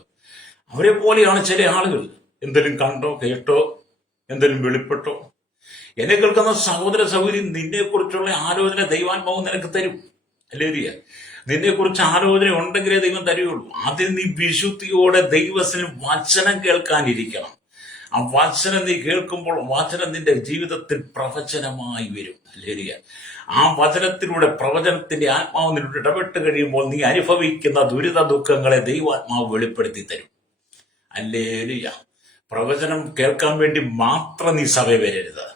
അവരെ പോലെയാണ് ചില ആളുകൾ. എന്തെങ്കിലും കണ്ടോ, കേട്ടോ, എന്തെങ്കിലും വെളിപ്പെട്ടോ? എന്നെ കേൾക്കുന്ന സഹോദര സഹോദരി, നിന്നെ കുറിച്ചുള്ള ആലോചന ദൈവാത്മാവ് നിനക്ക് തരും. അല്ലേ? നിന്നെ കുറിച്ച് ആലോചന ഉണ്ടെങ്കിലേ ദൈവം തരുകയുള്ളൂ. അതിൽ നീ വിശുദ്ധിയോടെ ദൈവത്തിന് വചനം കേൾക്കാനിരിക്കണം. ആ വചനം നീ കേൾക്കുമ്പോൾ വചനം നിന്റെ ജീവിതത്തിൽ പ്രവചനമായി വരും. അല്ലേ? ആ വചനത്തിലൂടെ, പ്രവചനത്തിന്റെ ആത്മാവ് നിന്നോട് ഇടപെട്ട് കഴിയുമ്പോൾ നീ അനുഭവിക്കുന്ന ദുരിത ദുഃഖങ്ങളെ ദൈവാത്മാവ് വെളിപ്പെടുത്തി തരും. അല്ലേലൂയ. പ്രവചനം കേൾക്കാൻ വേണ്ടി മാത്രം നീ സഭ വരരുത്.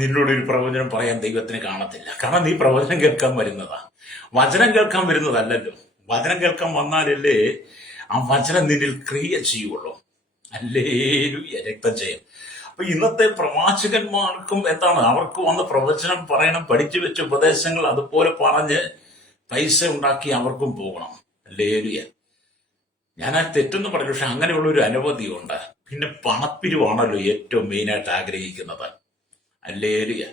നിന്നോടൊരു പ്രവചനം പറയാൻ ദൈവത്തിന് കാണത്തില്ല. കാരണം നീ പ്രവചനം കേൾക്കാൻ വരുന്നതാ, വചനം കേൾക്കാൻ വരുന്നതല്ലല്ലോ. വചനം കേൾക്കാൻ വന്നാലല്ലേ ആ വചനം നിന്നിൽ ക്രിയ ചെയ്യുള്ളൂ. അല്ലേലൂയ. രക്തം ചെയ്യും. അപ്പൊ ഇന്നത്തെ പ്രവാചകന്മാർക്കും എന്താണ്, അവർക്ക് വന്ന് പ്രവചനം പറയണം, പഠിച്ചു വെച്ച ഉപദേശങ്ങൾ അതുപോലെ പറഞ്ഞ് പൈസ ഉണ്ടാക്കി അവർക്കും പോകണം. അല്ലേലൂയ. ഞാൻ ആ തെറ്റെന്ന് പറഞ്ഞു, പക്ഷെ അങ്ങനെയുള്ള ഒരു അനവധിയുണ്ട്. പിന്നെ പണപ്പിരിവാണല്ലോ ഏറ്റവും മെയിനായിട്ട് ആഗ്രഹിക്കുന്നത്. അല്ലേലൂയ.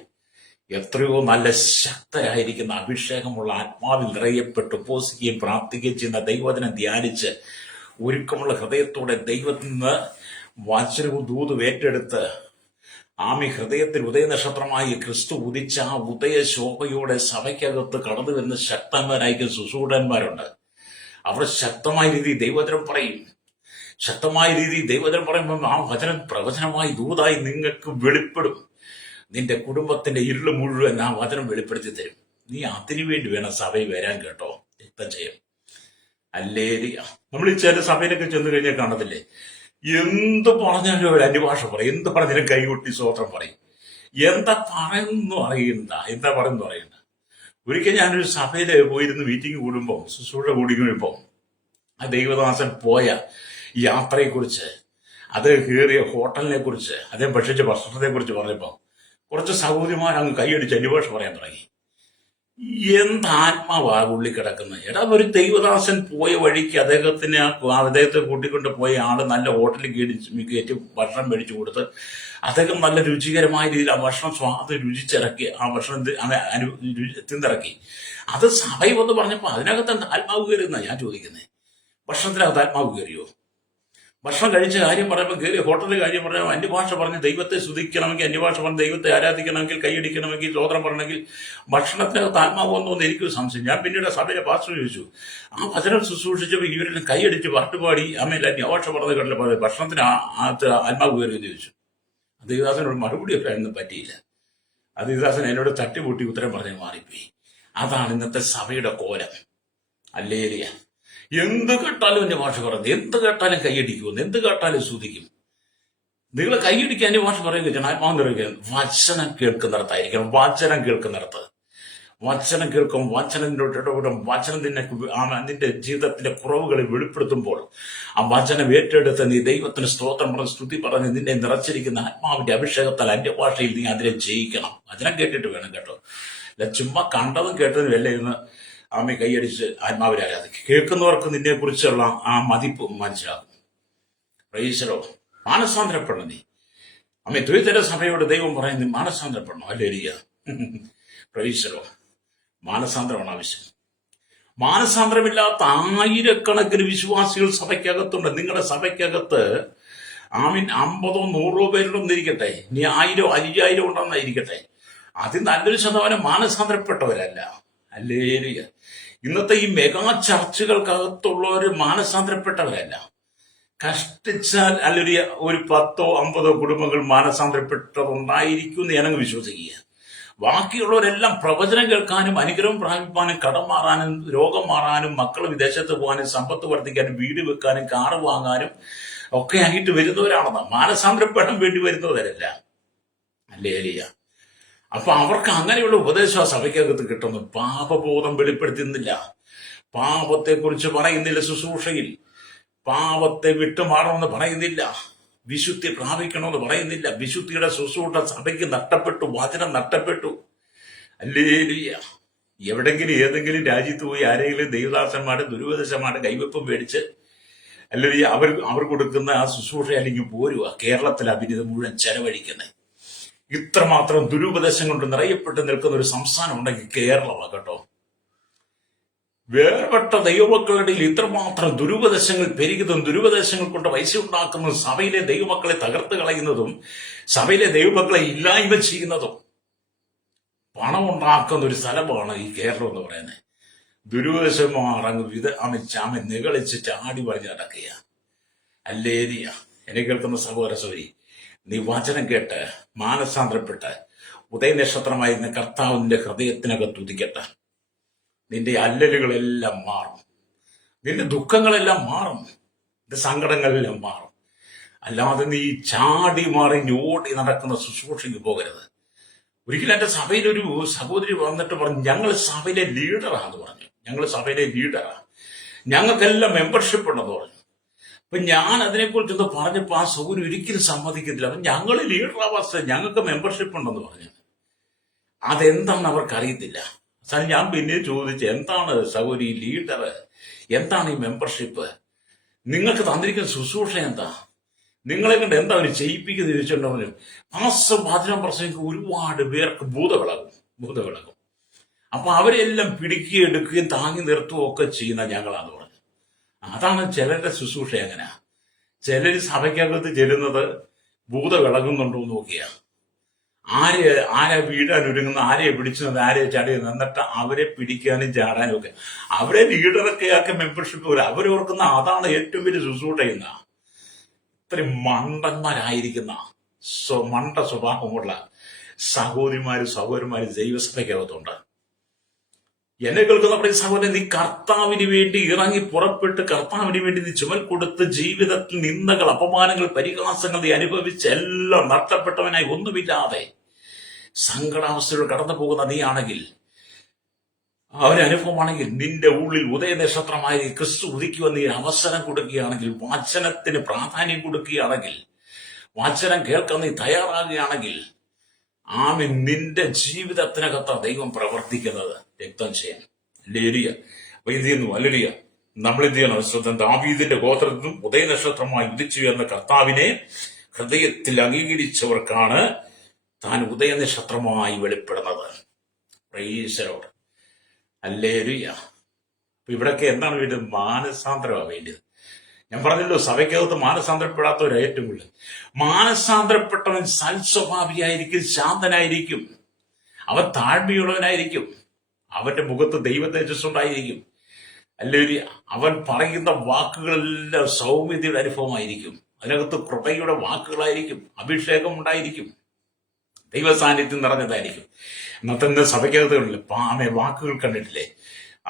എത്രയോ നല്ല ശക്തരായിരിക്കുന്ന അഭിഷേകമുള്ള ആത്മാവിൽ നിറയപ്പെട്ട് ഉപസിക്കുകയും പ്രാർത്ഥിക്കുകയും ചെയ്യുന്ന ദൈവവചനം ധ്യാനിച്ച് ഒരുക്കമുള്ള ഹൃദയത്തോടെ ദൈവത്തിൽ നിന്ന് വചനവും ദൂതും ഏറ്റെടുത്ത് ഹൃദയത്തിൽ ഉദയനക്ഷത്രമായി ക്രിസ്തു ഉദിച്ച ആ ഉദയശോഭയോടെ സഭയ്ക്കകത്ത് കടന്നു വരുന്ന ശക്തന്മാരായിരിക്കും ശുശ്രൂഷന്മാരുണ്ട്. അവർ ശക്തമായ രീതിയിൽ ദൈവവചനം പറയും. ശക്തമായ രീതിയിൽ ദൈവവചനം പറയുമ്പോൾ ആ വചനം പ്രവചനമായി ദൂതായി നിങ്ങൾക്ക് വെളിപ്പെടും. നിന്റെ കുടുംബത്തിന്റെ ഇരുള് മുഴുവൻ ആ വചനം വെളിപ്പെടുത്തി തരും. നീ അതിനുവേണ്ടി വേണം സഭയിൽ വരാൻ കേട്ടോ. രക്തം ചെയ്യും. അല്ലേലൂയ. നമ്മൾ ഈ ചില സഭയിലൊക്കെ ചെന്ന് കഴിഞ്ഞാൽ കാണത്തില്ലേ, എന്ത് പറഞ്ഞാലും അവർ അന്യഭാഷ പറയും, എന്ത് പറഞ്ഞാലും കൈകൊട്ടി സ്വോത്രം പറയും. എന്താ പറയുന്നു അറിയണ്ട, എന്താ പറയുന്നു അറിയണ്ട. ഒരിക്കൽ ഞാനൊരു സഭയില് പോയിരുന്ന് മീറ്റിംഗ് കൂടുമ്പോൾ, ശുശ്രൂഷ കൂടിക്കുമ്പോൾ ആ ദൈവദാസൻ പോയ യാത്രയെക്കുറിച്ച്, അത് കയറിയ ഹോട്ടലിനെ കുറിച്ച്, അദ്ദേഹം ഭക്ഷിച്ച ഭക്ഷണത്തെ കുറിച്ച് പറഞ്ഞപ്പോൾ കുറച്ച് സഹോദരിമാർ അങ്ങ് കൈയടിച്ച് അന്യഭാഷ പറയാൻ തുടങ്ങി. എന്താത്മാവാ ഉള്ളി കിടക്കുന്നത്? എടാ, ഒരു ദൈവദാസൻ പോയ വഴിക്ക് അദ്ദേഹത്തെ കൂട്ടിക്കൊണ്ട് പോയ ആള് നല്ല ഹോട്ടലിൽ കയറ്റി ഭക്ഷണം മേടിച്ചു കൊടുത്ത് അദ്ദേഹം നല്ല രുചികരമായ രീതിയിൽ ആ ഭക്ഷണം സ്വാദ് രുചിച്ചിറക്കി, ആ ഭക്ഷണം തിന്നിറക്കി. അത് സഭയെന്ന് പറഞ്ഞപ്പോൾ അതിനകത്ത് ആത്മാവ് കയറിയെന്നാ ഞാൻ ചോദിക്കുന്നത്. ഭക്ഷണത്തിനകത്ത് ആത്മാവ് കയറിയോ? ഭക്ഷണം കഴിച്ച കാര്യം പറയുമ്പോൾ കയറി ഹോട്ടലിൽ കാര്യം പറയുമ്പോൾ അന്യഭാഷ പറഞ്ഞ് ദൈവത്തെ സ്തുതിക്കണമെങ്കിൽ, അന്യഭാഷ പറഞ്ഞ് ദൈവത്തെ ആരാധിക്കണമെങ്കിൽ, കൈയടിക്കണമെങ്കിൽ, സ്തോത്രം പറയണമെങ്കിൽ ഭക്ഷണത്തിനകത്ത് ആത്മാവ് വന്നോന്ന് എനിക്കൊരു സംശയം. ഞാൻ പിന്നീട് സഭയിലെ പാസ്റ്റർ ചോദിച്ചു, ആ വചനം ശുശ്രൂഷിച്ചപ്പോൾ ഇവരെല്ലാം കൈയടിച്ച് പാട്ടുപാടി അമ്മയിൽ അന്യഭാഷ പറഞ്ഞത് കണ്ടില്ല, ഭക്ഷണത്തിന് ആത്മാവ് കയറി എന്ന് ചോദിച്ചു. ദൈവദാസനോട് മറുപടി ഒന്നും പറ്റിയില്ല. ദൈവദാസൻ എന്നോട് തട്ടിപൂട്ടി ഉത്തരം പറഞ്ഞ് മാറിപ്പോയി. അതാണ് ഇന്നത്തെ സഭയുടെ കോലം. അല്ലേലൂയ. എന്ത് കേട്ടാലും എന്റെ ഭാഷ പറയുന്നത്, എന്ത് കേട്ടാലും കൈയടിക്കുമെന്ന്, എന്ത് കേട്ടാലും സ്തുതിക്കും. നിങ്ങൾ കൈയടിക്കാൻ എന്റെ ഭാഷ പറയുക, ആത്മാവ് നിറയ്ക്കുക. വചനം കേൾക്കുന്നിടത്തായിരിക്കണം. വചനം കേൾക്കുന്നിടത്ത് വചനം കേൾക്കും, വചനത്തിനോട് ഇടപെടും, വചനം നിന്റെ ജീവിതത്തിന്റെ കുറവുകളെ വെളിപ്പെടുത്തുമ്പോൾ ആ വചനം ഏറ്റെടുത്ത് നീ ദൈവത്തിന് സ്തോത്രം പറഞ്ഞ് സ്തുതി പറഞ്ഞ് നിന്നെ നിറച്ചിരിക്കുന്ന ആത്മാവിന്റെ അഭിഷേകത്താൽ അന്യഭാഷയിൽ നീ അതിനെ ജയിക്കണം. വചനം കേട്ടിട്ട് വേണം കേട്ടോ. അല്ല ചുമ്മാ കണ്ടതും കേട്ടതും എല്ലാം ഇന്ന് ആമി കൈയടിച്ച് ആത്മാവിനെ ആരാധിക്കും. കേൾക്കുന്നവർക്ക് നിന്നെ കുറിച്ചുള്ള ആ മതിപ്പ് മനസ്സിലാകും. പ്രൈസലോ, മാനസാന്തരപ്പെടണം നീ. ദ്വൈതര സഭയോട് ദൈവം പറയുന്നത് മാനസാന്തരപ്പെടണം. അല്ലേരിയ, പ്രൈസലോ, മാനസാന്തരമാണ് ആവശ്യം. മാനസാന്തരമില്ലാത്ത ആയിരക്കണക്കിന് വിശ്വാസികൾ സഭയ്ക്കകത്തുണ്ട്. നിങ്ങളുടെ സഭയ്ക്കകത്ത് 50 100 പേരുണ്ടെന്നിരിക്കട്ടെ, ഇനി 1000 5000 ഉണ്ടെന്നായിരിക്കട്ടെ, അതിൽ നല്ലൊരു ശതമാനം മാനസാന്തരപ്പെട്ടവരല്ല. അല്ലേരിയ, ഇന്നത്തെ ഈ മെഗാ ചർച്ചുകൾക്കകത്തുള്ളവർ മാനസാന്തരപ്പെട്ടവരല്ല. കഷ്ടിച്ചാൽ അല്ലെങ്കിൽ ഒരു 10 50 കുടുംബങ്ങൾ മാനസാന്തരപ്പെട്ടതുണ്ടായിരിക്കും എന്ന് ഞാനങ്ങ് വിശ്വസിക്കുക. ബാക്കിയുള്ളവരെല്ലാം പ്രവചനം കേൾക്കാനും അനുഗ്രഹം പ്രാപിപ്പാനും കടം മാറാനും രോഗം മാറാനും മക്കൾ വിദേശത്ത് പോകാനും സമ്പത്ത് വർദ്ധിക്കാനും വീട് വെക്കാനും കാറ് വാങ്ങാനും ഒക്കെ ആയിട്ട് വരുന്നവരാണെന്ന്. മാനസാന്തരപ്പെടാൻ വേണ്ടി വരുന്നവരല്ല. അല്ലേ അലിയ? അപ്പൊ അവർക്ക് അങ്ങനെയുള്ള ഉപദേശം സഭയ്ക്കകത്ത് കിട്ടുന്നു. പാപബോധം വെളിപ്പെടുത്തുന്നില്ല, പാപത്തെക്കുറിച്ച് പറയുന്നില്ല, ശുശ്രൂഷയിൽ പാപത്തെ വിട്ടുമാറണമെന്ന് പറയുന്നില്ല, വിശുദ്ധി പ്രാപിക്കണമെന്ന് പറയുന്നില്ല. വിശുദ്ധിയുടെ ശുശ്രൂഷ സഭയ്ക്ക് നഷ്ടപ്പെട്ടു, വചനം നഷ്ടപ്പെട്ടു. അല്ലേലൂയ. എവിടെങ്കിലും ഏതെങ്കിലും രാജ്യത്ത് പോയി ആരെങ്കിലും ദൈവദാസന്മാരുടെ ദുരുപദേശന്മാരുടെ കൈവെപ്പം മേടിച്ച് അല്ലെങ്കിൽ അവർ കൊടുക്കുന്ന ആ ശുശ്രൂഷ അല്ലെങ്കിൽ പോരുക. കേരളത്തിൽ അഭിനീതം മുഴുവൻ ചെലവഴിക്കുന്നത്. ഇത്രമാത്രം ദുരുപദേശം കൊണ്ട് നിറയപ്പെട്ട് നിൽക്കുന്ന ഒരു സംസ്ഥാനം ഉണ്ടെങ്കിൽ കേരളമാണ് കേട്ടോ. വേർപെട്ട ദൈവമക്കളുടെ ഇത്രമാത്രം ദുരുപദേശങ്ങൾ പെരുകുന്നതും ദുരുപദേശങ്ങൾ കൊണ്ട് പൈസ ഉണ്ടാക്കുന്നതും സഭയിലെ ദൈവമക്കളെ തകർത്ത് കളയുന്നതും സഭയിലെ ദൈവമക്കളെ ഇല്ലായ്മ ചെയ്യുന്നതും പണം ഉണ്ടാക്കുന്ന ഒരു സ്ഥലമാണ് ഈ കേരളം എന്ന് പറയുന്നത്. ദുരുപദേശമാർ അങ്ങ് നികളിച്ച് ചാടി പറഞ്ഞ് നടക്കുക. അല്ലേരിയ, എന്നെ കേൾക്കുന്ന സഹോദര സൗരി, നീ വചനം കേട്ട് മാനസാന്തരപ്പെട്ട് ഉദയനക്ഷത്രമായിരുന്ന കർത്താവിന്റെ ഹൃദയത്തിനകത്ത് ഉദിക്കട്ടെ. നിന്റെ അല്ലലുകളെല്ലാം മാറും, നിന്റെ ദുഃഖങ്ങളെല്ലാം മാറും, നിന്റെ സങ്കടങ്ങളെല്ലാം മാറും. അല്ലാതെ നീ ചാടി മാറി ഓടി നടക്കുന്ന ശുശ്രൂഷയ്ക്ക് പോകരുത്. ഒരിക്കലും എന്റെ സഭയിലൊരു സഹോദരി വന്നിട്ട് പറഞ്ഞു, ഞങ്ങൾ സഭയിലെ ലീഡറാന്ന് പറഞ്ഞു. ഞങ്ങൾ സഭയിലെ ലീഡറാ, ഞങ്ങൾക്കെല്ലാം മെമ്പർഷിപ്പ് ഉണ്ടെന്ന് പറഞ്ഞു. അപ്പൊ ഞാൻ അതിനെക്കുറിച്ചൊന്ന് പറഞ്ഞപ്പോ ആ സൗകര്യം ഒരിക്കലും സമ്മതിക്കത്തില്ല. അപ്പൊ ഞങ്ങൾ ലീഡറാവാസ ഞങ്ങൾക്ക് മെമ്പർഷിപ്പ് ഉണ്ടെന്ന് പറഞ്ഞു. അതെന്താണെന്ന് അവർക്ക് അറിയത്തില്ല. ഞാൻ പിന്നെ ചോദിച്ചു, എന്താണ് സഹോദരി ലീഡർ, എന്താണ് ഈ മെമ്പർഷിപ്പ്, നിങ്ങൾക്ക് തന്നിരിക്കുന്ന ശുശ്രൂഷ എന്താ, നിങ്ങളെ കൊണ്ട് എന്താ അവർ ചെയ്യിപ്പിക്കുന്നത് ചോദിച്ചിട്ടുണ്ടോ. വചനം പ്രസംഗിക്ക് ഒരുപാട് പേർക്ക് ഭൂതവിളകും. അപ്പൊ അവരെല്ലാം പിടിക്കുകയും എടുക്കുകയും താങ്ങി നിർത്തുകയും ഒക്കെ ചെയ്യുന്ന ഞങ്ങളാന്ന് പറഞ്ഞു. അതാണ് ചിലരുടെ ശുശ്രൂഷ. എങ്ങനെ ചിലർ സഭയ്ക്കകത്ത് ചെല്ലുന്നത് ഭൂതവിളകുന്നുണ്ടോ എന്ന് നോക്കിയാ, ആരെ വീഴാൻ ഒരുങ്ങുന്ന, ആരെയെ പിടിച്ചത്, ആരെയെ ചാടിയത്, എന്നിട്ട് അവരെ പിടിക്കാനും ചാടാനും ഒക്കെ. അവരെ ലീഡറൊക്കെ ആക്കി മെമ്പർഷിപ്പ് വരും. അവരോർക്കുന്ന അതാണ് ഏറ്റവും വലിയ ശുശ്രൂഷ ചെയ്യുന്ന. ഇത്രയും മണ്ടന്മാരായിരിക്കുന്ന മണ്ട സ്വഭാവമുള്ള സഹോദരിമാരും സഹോദരന്മാരും ദൈവസഭയ്ക്കകത്തുണ്ട്. എന്നെ കേൾക്കുന്ന സഹോദരൻ, നീ കർത്താവിന് വേണ്ടി ഇറങ്ങി പുറപ്പെട്ട് കർത്താവിന് വേണ്ടി നീ ചുമൽ കൊടുത്ത് ജീവിതത്തിൽ നിന്ദകൾ, അപമാനങ്ങൾ, പരിഹാസങ്ങൾ നീ അനുഭവിച്ച് എല്ലാം നഷ്ടപ്പെട്ടവനായി ഒന്നുമില്ലാതെ സങ്കടാവസ്ഥയിൽ കടന്നു പോകുന്ന നീ ആണെങ്കിൽ, ആ ഒരു അനുഭവമാണെങ്കിൽ, നിന്റെ ഉള്ളിൽ ഉദയനക്ഷത്രമായി ക്രിസ്തു ഉദിക്കുവാൻ നീ അവസരം കൊടുക്കുകയാണെങ്കിൽ, വചനത്തിന് പ്രാധാന്യം കൊടുക്കുകയാണെങ്കിൽ, വചനം കേൾക്കാൻ നീ തയ്യാറാകുകയാണെങ്കിൽ, ആമേൻ, നിന്റെ ജീവിതത്തിനകത്ത ദൈവം പ്രവർത്തിക്കുന്നത് രക്തം ചെയ്യാൻ. ലേരിയ അപ്പൊ എന്ത് ചെയ്യുന്നു? അല്ലേലിയ, നമ്മൾ എന്ത് ചെയ്യണം? ശ്രദ്ധ, ദാവീദിന്റെ ഗോത്രത്തിനും ഉദയനക്ഷത്രമായി ഉദിച്ചു എന്ന കർത്താവിനെ ഹൃദയത്തിൽ അംഗീകരിച്ചവർക്കാണ് താൻ ഉദയനക്ഷത്രമായി വെളിപ്പെടുന്നത്. Praise the Lord. ഹല്ലേലൂയ. അപ്പൊ ഇവിടൊക്കെ എന്താണ് വേണ്ടത്? മാനസാന്തരമാണ് വേണ്ടത്. ഞാൻ പറഞ്ഞല്ലോ, സഭയ്ക്കകത്ത് മാനസാന്തരപ്പെടാത്തവർ ഏറ്റവും കൂടുതൽ. മാനസാന്തരപ്പെട്ടവൻ സൽസ്വഭാവിയായിരിക്കും, ശാന്തനായിരിക്കും, അവൻ താഴ്മയുള്ളവനായിരിക്കും, അവന്റെ മുഖത്ത് ദൈവതേജസ്സുണ്ടായിരിക്കും. അല്ലെങ്കിൽ അവൻ പറയുന്ന വാക്കുകളെല്ലാം സൗമ്യതയുടെ അനുഭവമായിരിക്കും, അതിനകത്ത് കൃപയുടെ വാക്കുകളായിരിക്കും, അഭിഷേകം ഉണ്ടായിരിക്കും, ദൈവസാന്നിധ്യം നിറഞ്ഞതായിരിക്കും. ഇന്നത്തെ സഭയ്ക്കകത്തുകളിൽ ആമെ വാക്കുകൾ കണ്ടിട്ടില്ലേ?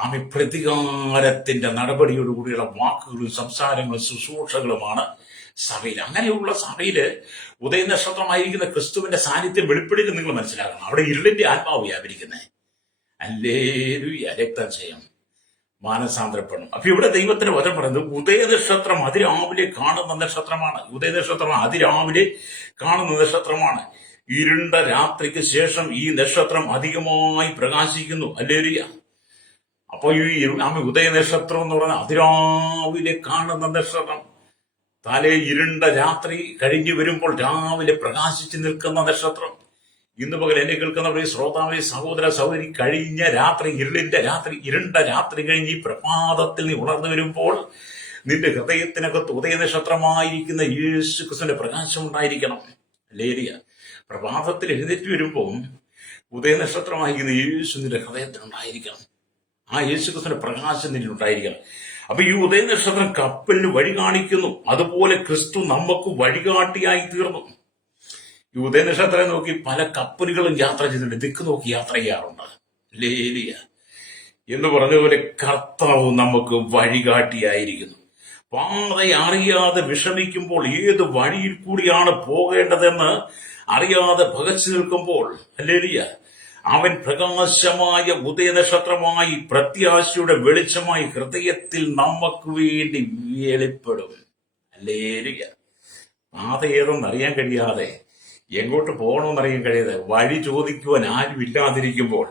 ആമെ പ്രതികാരത്തിന്റെ നടപടിയോടുകൂടിയുള്ള വാക്കുകളും സംസാരങ്ങളും ശുശ്രൂഷകളുമാണ് സഭയിൽ. അങ്ങനെയുള്ള സഭയില് ഉദയനക്ഷത്രമായിരിക്കുന്ന ക്രിസ്തുവിന്റെ സാന്നിധ്യം വെളിപ്പെടുത്തി നിങ്ങൾ മനസ്സിലാക്കണം. അവിടെ ഇരുളിന്റെ ആത്മാവ് വ്യാപരിക്കുന്നത്. ഹല്ലേലൂയ. രക്തക്ഷയം മാനസാന്തരപ്പെടണം. അപ്പൊ ഇവിടെ ദൈവത്തിന്റെ വചനം പറയുന്നത് ഉദയനക്ഷത്രം അതിരാവിലെ കാണുന്ന നക്ഷത്രമാണ്. ഉദയനക്ഷത്രം അതിരാവിലെ കാണുന്ന നക്ഷത്രമാണ്. ഇരുണ്ട രാത്രിക്ക് ശേഷം ഈ നക്ഷത്രം അധികമായി പ്രകാശിക്കുന്നു. ഹല്ലേലൂയ. അപ്പൊ ഈ ഉദയനക്ഷത്രം എന്ന് പറഞ്ഞാൽ അതിരാവിലെ കാണുന്ന നക്ഷത്രം. തലേ ഇരുണ്ട രാത്രി കഴിഞ്ഞു വരുമ്പോൾ രാവിലെ പ്രകാശിച്ചു നിൽക്കുന്ന നക്ഷത്രം. ഇന്ന് പകൽ എന്നെ കേൾക്കുന്ന ശ്രോതാവെ, സഹോദര സഹോദരി, കഴിഞ്ഞ രാത്രി ഇരുണ്ട രാത്രി കഴിഞ്ഞ് ഈ പ്രഭാതത്തിൽ നീ ഉണർന്നു വരുമ്പോൾ നിന്റെ ഹൃദയത്തിനകത്ത് ഉദയനക്ഷത്രമായിരിക്കുന്ന യേശു ക്രിസ്തുവിന്റെ പ്രകാശം ഉണ്ടായിരിക്കണം. ഹല്ലേലൂയ. പ്രഭാതത്തിൽ എഴുന്നേറ്റ് വരുമ്പോൾ ഉദയനക്ഷത്രമായിരിക്കുന്ന യേശു നിന്റെ ഹൃദയത്തിനുണ്ടായിരിക്കണം. ആ യേശു ക്രിസ്തുവിന്റെ പ്രകാശം നിന്നിൽ ഉണ്ടായിരിക്കണം. അപ്പൊ ഈ ഉദയനക്ഷത്രം കപ്പലിന് വഴി കാണിക്കുന്നു. അതുപോലെ ക്രിസ്തു നമുക്ക് വഴികാട്ടിയായി തീർന്നു. ഈ ഉദയനക്ഷത്രം നോക്കി പല കപ്പലുകളും യാത്ര ചെയ്തിട്ടുണ്ട്, ദിക്ക് നോക്കി യാത്ര ചെയ്യാറുണ്ട്. ഹല്ലേലൂയ. എന്ന് പറഞ്ഞതുപോലെ കർത്താവ് നമുക്ക് വഴികാട്ടിയായിരിക്കുന്നു. പാത അറിയാതെ വിഷമിക്കുമ്പോൾ, ഏത് വഴിയിൽ കൂടിയാണ് പോകേണ്ടതെന്ന് അറിയാതെ പകച്ചു നിൽക്കുമ്പോൾ, ഹല്ലേലൂയ, അവൻ പ്രകാശമായ ഉദയനക്ഷത്രമായി പ്രത്യാശയുടെ വെളിച്ചമായി ഹൃദയത്തിൽ നമുക്ക് വേണ്ടി വെളിപ്പെടും. ഹല്ലേലൂയ. പാത ഏതെന്ന് അറിയാൻ കഴിയാതെ, എങ്ങോട്ട് പോകണമെന്നറിയാൻ കഴിയാതെ, വഴി ചോദിക്കുവാൻ ആരും ഇല്ലാതിരിക്കുമ്പോൾ,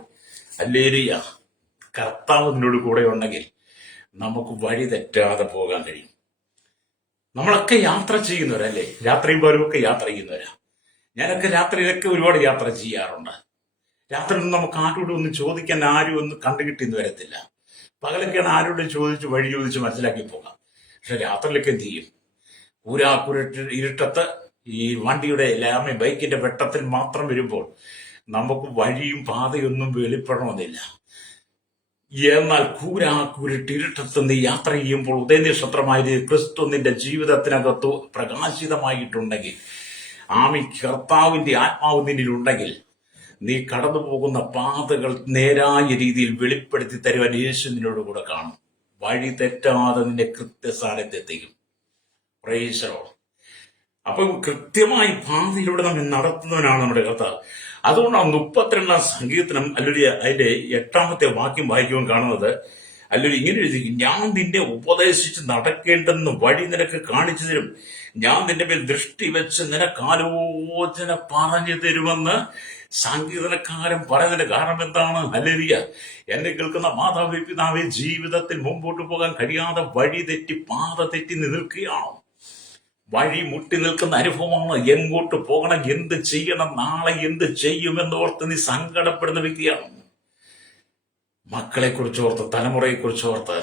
ഹല്ലേലൂയ, കർത്താവ് നിന്നോട് കൂടെ ഉണ്ടെങ്കിൽ നമുക്ക് വഴി തെറ്റാതെ പോകാൻ കഴിയും. നമ്മളൊക്കെ യാത്ര ചെയ്യുന്നവരല്ലേ, രാത്രിയും പകലുമൊക്കെ യാത്ര ചെയ്യുന്നവരാ. ഞാനൊക്കെ രാത്രിയിലൊക്കെ ഒരുപാട് യാത്ര ചെയ്യാറുണ്ട്. രാത്രിയിൽ നമുക്ക് ആരോടും ഒന്നും ചോദിക്കാൻ ആരും ഒന്നും കണ്ടുകിട്ടിന്ന് വരത്തില്ല. പകലൊക്കെയാണ് ആരോടും ചോദിച്ച് വഴി ചോദിച്ച് മനസ്സിലാക്കി പോകാം. പക്ഷെ രാത്രിയിലൊക്കെ എന്ത് ചെയ്യും? ഇരുട്ടത്ത് ഈ വണ്ടിയുടെ ബൈക്കിന്റെ വെട്ടത്തിൽ മാത്രം വരുമ്പോൾ നമുക്ക് വഴിയും പാതയൊന്നും വെളിപ്പെടണമെന്നില്ല. എന്നാൽ ഇരുട്ടത്ത് നീ യാത്ര ചെയ്യുമ്പോൾ ഉദയനക്ഷത്രമായി ക്രിസ്തു നിന്റെ ജീവിതത്തിനകത്ത് പ്രകാശിതമായിട്ടുണ്ടെങ്കിൽ, കർത്താവിന്റെ ആത്മാവ് നിന്നിലുണ്ടെങ്കിൽ, നീ കടന്നു പോകുന്ന പാതകൾ നേരായ രീതിയിൽ വെളിപ്പെടുത്തി തരുവാൻ യേശു നിന്നോട് കൂടെ കാണും. വഴി തെറ്റാതെ നിന്റെ കൃത്യസ്ഥാനത്തെത്തിക്കും. Price the Lord. അപ്പൊ കൃത്യമായി പാതയിലൂടെ നമ്മെ നടത്തുന്നവനാണ് നമ്മുടെ കർത്താവ്. അതുകൊണ്ടാണ് 32-ാം സങ്കീർത്തനം അല്ലെങ്കിൽ അതിന്റെ 8-ാമത്തെ വാക്യം വായിക്കുവാൻ കാണുന്നത്. അല്ലെങ്കിൽ ഇങ്ങനെ എഴുതിക്കും, ഞാൻ നിന്നെ ഉപദേശിച്ച് നടക്കേണ്ടെന്ന് വഴി നിനക്ക് കാണിച്ചു തരും, ഞാൻ നിന്റെ മേൽ ദൃഷ്ടി വെച്ച് നിനക്ക് ആലോചന പറഞ്ഞു തരുമെന്ന് സങ്കീർത്തനക്കാരൻ പറയുന്നതിന്റെ കാരണം എന്താണ്? ഹല്ലേലൂയ. എന്നെ കേൾക്കുന്ന മാതാവേ, പിതാവേ, ജീവിതത്തിൽ മുമ്പോട്ട് പോകാൻ കഴിയാതെ വഴി തെറ്റി പാത തെറ്റി നിൽക്കുകയാണോ? വഴി മുട്ടി നിൽക്കുന്ന അനുഭവമാണ്. എങ്ങോട്ട് പോകണം, എന്ത് ചെയ്യണം, നാളെ എന്ത് ചെയ്യുമെന്നോർത്ത് നീ സങ്കടപ്പെടുന്ന വ്യക്തിയാണ്. മക്കളെ കുറിച്ചോർത്ത്, തലമുറയെ കുറിച്ചോർത്ത്,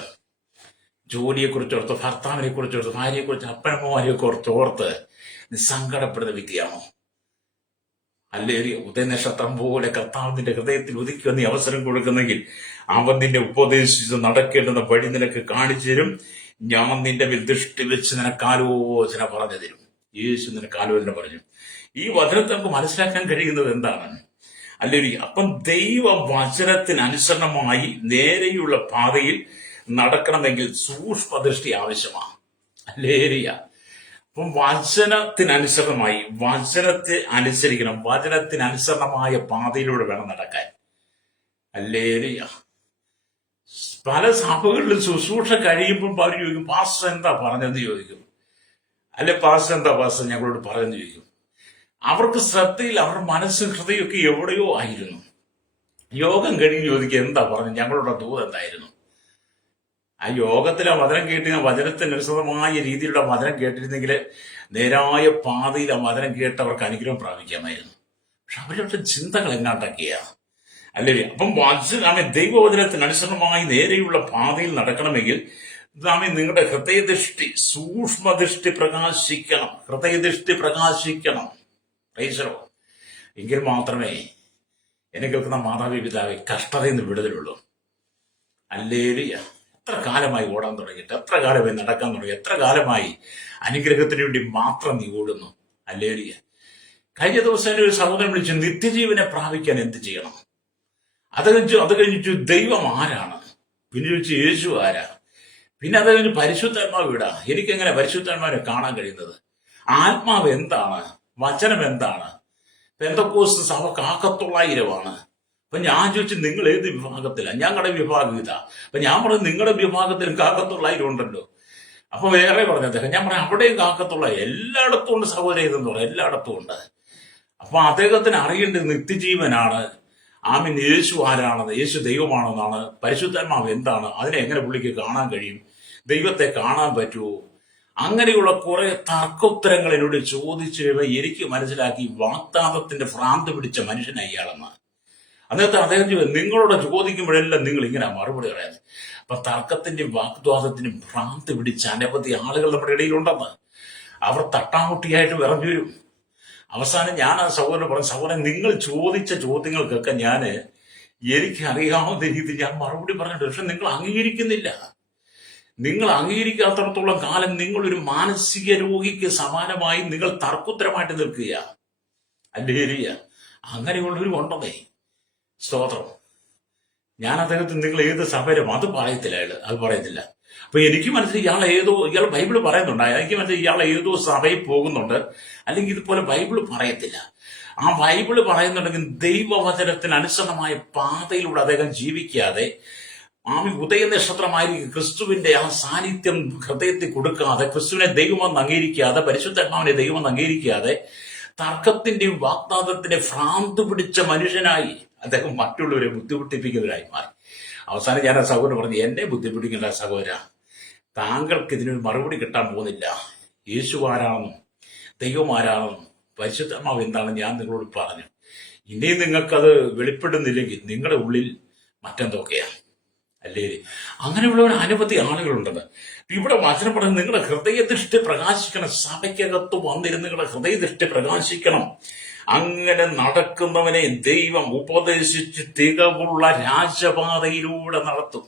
ജോലിയെ കുറിച്ചോർത്ത്, ഭർത്താവിനെ കുറിച്ചോർത്ത്, ഭാര്യയെ കുറിച്ച്, അപ്പനമ്മമാരെ കുറിച്ചോർത്ത് നീ സങ്കടപ്പെടുന്ന വ്യക്തിയാണോ? ഹല്ലേലൂയ. ഉദയനക്ഷത്രം പോലെ കർത്താവ് നിന്റെ ഹൃദയത്തിൽ ഉദിക്കുക നീ അവസരം കൊടുക്കുന്നെങ്കിൽ, അവൻ നിന്നെ ഉപദേശിച്ച് നടക്കേണ്ടുന്ന വഴി നിനക്ക് കാണിച്ചു തരും. ഞാൻ നിന്റെ മേൽ ദൃഷ്ടി വെച്ച് നിനക്ക് ആലോചന പറഞ്ഞു തരും. യേശു നിനക്ക് ആലോചന പറഞ്ഞു. ഈ വചനത്തെ നമുക്ക് മനസ്സിലാക്കാൻ കഴിയുന്നത് എന്താണ്? ഹല്ലേലൂയ. അപ്പം ദൈവ വചനത്തിനനുസരണമായി നേരെയുള്ള പാതയിൽ നടക്കണമെങ്കിൽ സൂക്ഷ്മദൃഷ്ടി ആവശ്യമാണ്. ഹല്ലേലൂയ. അപ്പം വചനത്തിനനുസരണമായി, വചനത്തെ അനുസരിക്കണം, വചനത്തിനനുസരണമായ പാതയിലൂടെ വേണം നടക്കാൻ. ഹല്ലേലൂയ. പല സഭകളിലും ശുശ്രൂഷ കഴിയുമ്പോൾ അവർ ചോദിക്കും, പാസ്റ്റർ എന്താ പറഞ്ഞെന്ന് ചോദിക്കും. അല്ലെ, പാസ്റ്റർ എന്താ പാസ്റ്റർ ഞങ്ങളോട് പറഞ്ഞെന്ന് ചോദിക്കും. അവർക്ക് ശ്രദ്ധയിൽ അവരുടെ മനസ്സും ഹൃദയമൊക്കെ എവിടെയോ ആയിരുന്നു. യോഗം കഴിഞ്ഞ് ചോദിക്കുക, എന്താ പറഞ്ഞു, ഞങ്ങളുടെ ദൂത് എന്തായിരുന്നു? ആ യോഗത്തിൽ ആ വചനം കേട്ട് വചനത്തിനനുസൃതമായ രീതിയിലുള്ള വചനം കേട്ടിരുന്നെങ്കിൽ നേരായ പാതയിൽ ആ വചനം കേട്ടവർക്ക് അനുഗ്രഹം പ്രാപിക്കാമായിരുന്നു. പക്ഷെ അവരുടെ ചിന്തകൾ എങ്ങാട്ടൊക്കെയാണ്. അല്ലേ? അപ്പം ദൈവവചനത്തിനനുസരണമായി നേരെയുള്ള പാതയിൽ നടക്കണമെങ്കിൽ നിങ്ങളുടെ ഹൃദയദൃഷ്ടി, സൂക്ഷ്മദൃഷ്ടി പ്രകാശിക്കണം. ഹൃദയദൃഷ്ടി പ്രകാശിക്കണം. എങ്കിൽ മാത്രമേ എന്നെ കേൾക്കുന്ന മാതാവി പിതാവെ കഷ്ടതയിൽ നിന്ന് വിടുതലുള്ളൂ. ഹല്ലേലൂയ. എത്ര കാലമായി ഓടാൻ തുടങ്ങിയിട്ട്, എത്ര കാലമായി നടക്കാൻ തുടങ്ങി, എത്ര കാലമായി അനുഗ്രഹത്തിന് വേണ്ടി മാത്രം നീ ഓടുന്നു. ഹല്ലേലൂയ. കഴിഞ്ഞ ദിവസം ഒരു സഹോദരൻ വിളിച്ചു, നിത്യജീവനെ പ്രാപിക്കാൻ എന്ത് ചെയ്യണം? അത് കഴിഞ്ഞിട്ട് ദൈവം ആരാണ്? പിന്നെ ചോദിച്ചു യേശു ആരാ? പിന്നെ അത് കഴിഞ്ഞ് പരിശുദ്ധാത്മാവ് വിടാ. എനിക്കെങ്ങനെ പരിശുദ്ധാത്മാവിനെ കാണാൻ കഴിയുന്നത്? ആത്മാവ് എന്താണ്? വചനം എന്താണ്? പെന്തക്കോസ്ത് സഭ 1900 അപ്പൊ ഞാൻ ചോദിച്ചു, നിങ്ങൾ ഏത് വിഭാഗത്തിലാണ്? ഞങ്ങളുടെ വിഭാഗം ഇതാ. അപ്പൊ ഞാൻ പറഞ്ഞു, നിങ്ങളുടെ വിഭാഗത്തിൽ കാക്കത്തുള്ളതിലുണ്ടല്ലോ. അപ്പൊ വേറെ പറഞ്ഞു അദ്ദേഹം. ഞാൻ പറഞ്ഞു, അവിടെയും കാക്കത്തുള്ള എല്ലായിടത്തും ഉണ്ട് സഹോദര, ഇതെന്ന് പറയാം, എല്ലായിടത്തും ഉണ്ട്. അപ്പൊ അദ്ദേഹത്തിന് അറിയേണ്ടത് നിത്യജീവനാണ്. ആമീൻ. യേശു ആരാണെന്ന്, യേശു ദൈവമാണെന്നാണ്, പരിശുദ്ധാത്മാവ് എന്താണ്, അതിനെ എങ്ങനെ പുള്ളിക്ക് കാണാൻ കഴിയും, ദൈവത്തെ കാണാൻ പറ്റുമോ, അങ്ങനെയുള്ള കുറെ തർക്കോത്തരങ്ങൾ എന്നോട് ചോദിച്ചു കഴിയുമ്പോൾ എനിക്ക് മനസ്സിലാക്കി വാഗ്ദാനത്തിന്റെ ഭ്രാന്ത് പിടിച്ച മനുഷ്യനായി ഇയാളെന്ന്. അന്നത്തെ അദ്ദേഹം നിങ്ങളോട് ചോദിക്കുമ്പോഴെല്ലാം നിങ്ങൾ ഇങ്ങനെ മറുപടി പറയാതെ. അപ്പൊ തർക്കത്തിന്റെയും വാഗ്വാദത്തിനും ഭ്രാന്ത് പിടിച്ച അനവധി ആളുകൾ നമ്മുടെ ഇടയിലുണ്ടെന്ന്. അവർ തട്ടാമുട്ടിയായിട്ട് വിറഞ്ഞു വരും. അവസാനം ഞാൻ ആ സഹോദരൻ പറഞ്ഞു, സഹോദരൻ നിങ്ങൾ ചോദിച്ച ചോദ്യങ്ങൾക്കൊക്കെ എനിക്ക് അറിയാവുന്ന രീതിയിൽ ഞാൻ മറുപടി പറഞ്ഞിട്ടുണ്ട്. പക്ഷെ നിങ്ങൾ അംഗീകരിക്കുന്നില്ല. നിങ്ങൾ അംഗീകരിക്കാത്തടത്തോളം കാലം നിങ്ങളൊരു മാനസിക രോഗിക്ക് സമാനമായി നിങ്ങൾ തർക്കുത്തരമായിട്ട് നിൽക്കുക. അല്ലേരിയ അങ്ങനെയുള്ളവരും ഉണ്ടതേ. സ്തോത്രം. ഞാൻ അദ്ദേഹത്തിന് നിങ്ങൾ ഏത് സഭയിലും അത് പറയത്തില്ല, അത് പറയത്തില്ല. അപ്പൊ എനിക്ക് മനസ്സിലായി ഇയാൾ ബൈബിള് പറയുന്നുണ്ട്. എനിക്ക് മനസ്സിലായി ഇയാൾ ഏതോ സഭയിൽ പോകുന്നുണ്ട്, അല്ലെങ്കിൽ ഇതുപോലെ ബൈബിള് പറയത്തില്ല. ആ ബൈബിള് പറയുന്നുണ്ടെങ്കിൽ ദൈവവചനത്തിന് അനുസരണമായ പാതയിലൂടെ അദ്ദേഹം ജീവിക്കാതെ ഉദയനക്ഷത്രമായിരിക്കും ക്രിസ്തുവിന്റെ ആ സാന്നിധ്യം ഹൃദയത്തിൽ കൊടുക്കാതെ, ക്രിസ്തുവിനെ ദൈവമെന്ന് അംഗീകരിക്കാതെ, പരിശുദ്ധാത്മാവിനെ ദൈവമെന്ന് അംഗീകരിക്കാതെ, തർക്കത്തിന്റെയും വാഗ്ദാനത്തിന്റെ ഭ്രാന്ത് പിടിച്ച മനുഷ്യനായി അദ്ദേഹം മറ്റുള്ളവരെ ബുദ്ധിമുട്ടിപ്പിക്കുന്നവരായി മാറി. അവസാനം ഞാൻ ആ സഹോദരൻ പറഞ്ഞു, എന്നെ ബുദ്ധിമുട്ടിക്കേണ്ട സഹോദര, താങ്കൾക്ക് ഇതിനൊരു മറുപടി കിട്ടാൻ പോകുന്നില്ല. യേശു ആരാണെന്നും ദൈവം ആരാണെന്നും പരിശുദ്ധാത്മാവ് എന്താണെന്ന് ഞാൻ നിങ്ങളോട് പറഞ്ഞു. ഇനിയും നിങ്ങൾക്കത് വെളിപ്പെടുന്നില്ലെങ്കിൽ നിങ്ങളുടെ ഉള്ളിൽ മറ്റെന്തൊക്കെയാണ്. അല്ലേ? അങ്ങനെയുള്ളവർ അനവധി ആളുകളുണ്ടെന്ന്. ഇവിടെ വചനം പറയുന്നത് നിങ്ങളുടെ ഹൃദയദൃഷ്ടി പ്രകാശിക്കണം. സഭയ്ക്കകത്ത് വന്നിരുന്ന് നിങ്ങളുടെ ഹൃദയദൃഷ്ടി പ്രകാശിക്കണം. അങ്ങനെ നടക്കുന്നവനെ ദൈവം ഉപദേശിച്ച് തികവുള്ള രാജപാതയിലൂടെ നടത്തും.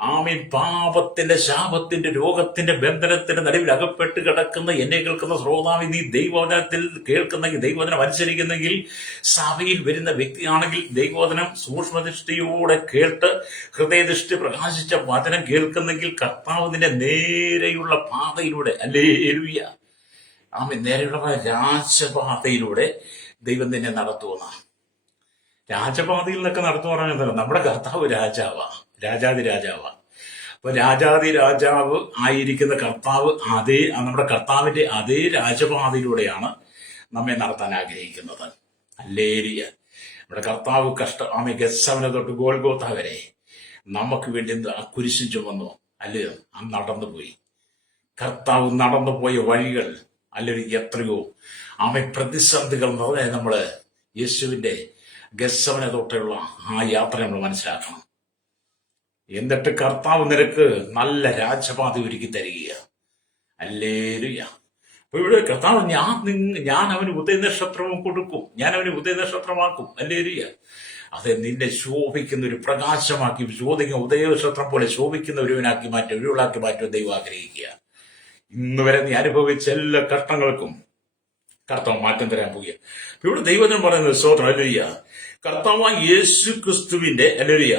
ആമീൻ. പാപത്തിന്റെ, ശാപത്തിന്റെ, രോഗത്തിന്റെ, ബന്ധനത്തിന്റെ നടുവിൽ അകപ്പെട്ട് കിടക്കുന്ന എന്നെ കേൾക്കുന്ന ശ്രോതാവ്, നീ ദൈവവചനത്തിൽ കേൾക്കുന്നെങ്കിൽ, ദൈവവചനം അനുസരിക്കുന്നെങ്കിൽ, സഭയിൽ വരുന്ന വ്യക്തിയാണെങ്കിൽ ദൈവവചനം സൂക്ഷ്മദൃഷ്ടിയോടെ കേട്ട് ഹൃദയദൃഷ്ടി പ്രകാശിച്ച വചനം കേൾക്കുന്നെങ്കിൽ കർത്താവിന്റെ നേരെയുള്ള പാതയിലൂടെ, ഹല്ലേലൂയ, ആമീൻ, നേരെയുള്ള രാജപാതയിലൂടെ ദൈവം നിന്നെ നടത്തുന്ന. രാജപാതയിൽ നിന്നൊക്കെ നടത്തുക പറഞ്ഞാൽ നമ്മുടെ കർത്താവ് രാജാവാ, രാജാതി രാജാവാ. അപ്പൊ രാജാതി രാജാവ് ആയിരിക്കുന്ന കർത്താവ് നമ്മുടെ കർത്താവിന്റെ അതേ രാജപാതയിലൂടെയാണ് നമ്മെ നടത്താൻ ആഗ്രഹിക്കുന്നത്. ഹല്ലേലൂയ. നമ്മുടെ കർത്താവ് ഗെത്സമനെ തൊട്ട് ഗോൽഗോഥ വരെ നമുക്ക് വേണ്ടി കുരിശും ചുമന്നു, അല്ലേ? നടന്നുപോയി. കർത്താവ് നടന്നുപോയ വഴികൾ, അല്ലെങ്കിൽ എത്രയോ പ്രതിസന്ധികൾ നിറഞ്ഞ നമ്മള് യേശുവിന്റെ ഗെത്സമനെ തൊട്ടുള്ള ആ യാത്ര നമ്മൾ മനസ്സിലാക്കണം. എന്നിട്ട് കർത്താവ് നിനക്ക് നല്ല രാജപാത ഒരുക്കി തരിക. ഹല്ലേലൂയ. അപ്പൊ ഇവിടെ കർത്താവ് ഞാൻ അവന് ഉദയനക്ഷത്രവും കൊടുക്കും, ഞാൻ അവന് ഉദയനക്ഷത്രമാക്കും. ഹല്ലേലൂയ. അത് നിന്നെ ശോഭിക്കുന്ന ഒരു പ്രകാശമാക്കി, ഉദയനക്ഷത്രം പോലെ ശോഭിക്കുന്ന ഒരുവനാക്കി മാറ്റും, ഒരുവളാക്കി മാറ്റും ദൈവം ആഗ്രഹിക്കുക. ഇന്ന് വരെ നീ അനുഭവിച്ച എല്ലാ കഷ്ടങ്ങൾക്കും കർത്താവ് മാറ്റം തരാൻ പോവുക. ഇവിടെ ദൈവം പറയുന്നത് സ്തോത്രം. ഹല്ലേലൂയ. കർത്താവായ യേശു ക്രിസ്തുവിന്റെ, ഹല്ലേലൂയ,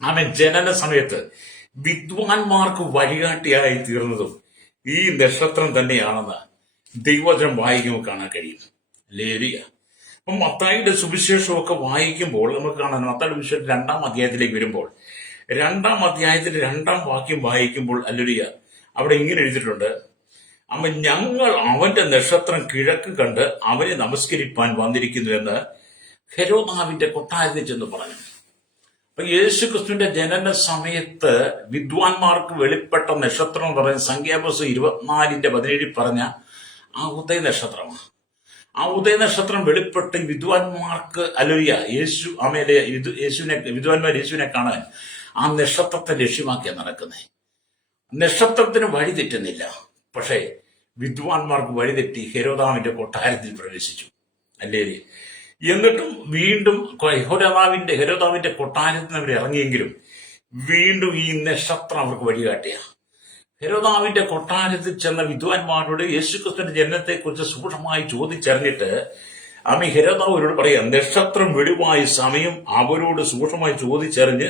ആമേൻ, ജനന സമയത്ത് വിദ്വാൻമാർക്ക് വഴികാട്ടിയായി തീർന്നതും ഈ നക്ഷത്രം തന്നെയാണെന്ന് ദൈവവചനം വായിക്കുമ്പോൾ കാണാൻ കഴിയും. ഹല്ലേലൂയ. അപ്പം മത്തായിയുടെ സുവിശേഷമൊക്കെ വായിക്കുമ്പോൾ നമുക്ക് കാണാൻ, മത്തായിയുടെ സുവിശേഷം 2-ാം അധ്യായത്തിലേക്ക് വരുമ്പോൾ 2-ാം അധ്യായത്തിന്റെ 2-ാം വാക്യം വായിക്കുമ്പോൾ, ഹല്ലേലൂയ, അവിടെ ഇങ്ങനെ എഴുതിയിട്ടുണ്ട്, ഞങ്ങൾ അവന്റെ നക്ഷത്രം കിഴക്ക് കണ്ട് അവനെ നമസ്കരിപ്പാൻ വന്നിരിക്കുന്നുവെന്ന് ഹെരോദാവിന്റെ കൊട്ടാരത്തിൽ ചെന്ന് പറഞ്ഞു. അപ്പൊ യേശു ക്രിസ്തുവിന്റെ ജനന സമയത്ത് വിദ്വാൻമാർക്ക് വെളിപ്പെട്ട നക്ഷത്രം എന്ന് പറയുന്നത് സംഖ്യാപുസ്തകം 24:17 പറഞ്ഞ ആ ഉദയ നക്ഷത്രമാണ്. ആ ഉദയ നക്ഷത്രം വെളിപ്പെട്ട് വിദ്വാൻമാർക്ക്, ഹല്ലേലൂയ, വിദ്വാൻമാർ യേശുവിനെ കാണാൻ ആ നക്ഷത്രത്തെ ലക്ഷ്യമാക്കിയാണ് നടക്കുന്നത്. നക്ഷത്രത്തിന് വഴി തെറ്റുന്നില്ല, പക്ഷേ വിദ്വാൻമാർക്ക് വഴിതെറ്റി ഹെരോദാവിന്റെ കൊട്ടാരത്തിൽ പ്രവേശിച്ചു. അല്ലേ? എന്നിട്ടും വീണ്ടും ഹെരോദാവിന്റെ കൊട്ടാരത്തിൽ അവർ ഇറങ്ങിയെങ്കിലും വീണ്ടും ഈ നക്ഷത്രം അവർക്ക് വഴികാട്ടിയ. ഹെരോദാവിന്റെ കൊട്ടാരത്തിൽ ചെന്ന വിദ്വാൻമാരോട് യേശുക്രിസ്തുവിന്റെ ജനനത്തെക്കുറിച്ച് സൂക്ഷ്മമായി ചോദിച്ചറിഞ്ഞിട്ട് ഹെരോദാവ് അവരോട് പറയാം, നക്ഷത്രം വെളിവായ സമയം അവരോട് സൂക്ഷ്മമായി ചോദിച്ചറിഞ്ഞ്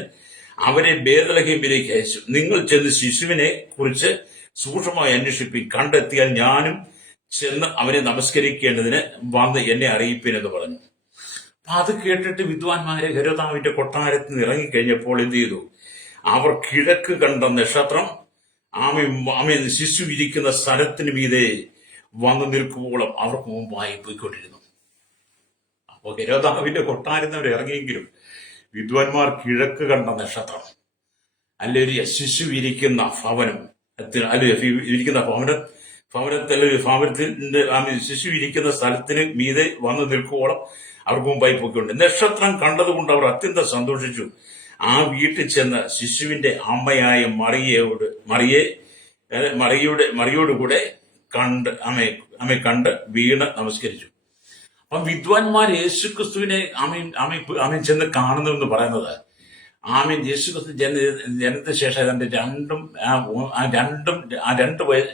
അവരെ ബേത്ലഹേമിലേക്ക് അയച്ചു. നിങ്ങൾ ചെന്ന് ശിശുവിനെ കുറിച്ച് സൂക്ഷ്മമായി അന്വേഷിപ്പിൻ, കണ്ടെത്തിയാൽ ഞാനും ചെന്ന് അവനെ നമസ്കരിക്കേണ്ടതിന് വന്ന് എന്നെ അറിയിപ്പിൻ എന്ന് പറഞ്ഞു. അപ്പൊ അത് കേട്ടിട്ട് വിദ്വാൻമാര് ഹെരോദാവിന്റെ കൊട്ടാരത്തിൽ നിന്ന് ഇറങ്ങിക്കഴിഞ്ഞപ്പോൾ എന്ത് ചെയ്തു? അവർ കിഴക്ക് കണ്ട നക്ഷത്രം ആമി ശിശു ഇരിക്കുന്ന സ്ഥലത്തിന് മീതെ വന്നു നിൽക്കുമ്പോഴും അവർക്ക് മുമ്പായി പോയിക്കൊണ്ടിരുന്നു. അപ്പോൾ ഹെരോദാവിന്റെ കൊട്ടാരത്തിൽ അവർ ഇറങ്ങിയെങ്കിലും വിദ്വാൻമാർ കിഴക്ക് കണ്ട നക്ഷത്രം, അല്ലെങ്കിൽ ശിശു ഇരിക്കുന്ന ഭവനം, ഇരിക്കുന്ന ഭവനത്തിന്റെ ശിശു ഇരിക്കുന്ന സ്ഥലത്തിന് മീതെ വന്നു നിൽക്കുവോളം അവർക്ക് മുമ്പായി പോയിക്കൊണ്ട് നക്ഷത്രം കണ്ടതുകൊണ്ട് അവർ അത്യന്തം സന്തോഷിച്ചു. ആ വീട്ടിൽ ചെന്ന് ശിശുവിന്റെ അമ്മയായ മറിയോടുകൂടെ അമ്മയെ കണ്ട് വീണ് നമസ്കരിച്ചു. അപ്പം വിദ്വാൻമാർ യേശുക്രിസ്തുവിനെ ആമീൻ ചെന്ന് കാണുന്നു പറയുന്നത്, ആമീൻ യേശുക്രിസ്തു ജനനത്തിന് ശേഷം അതിന്റെ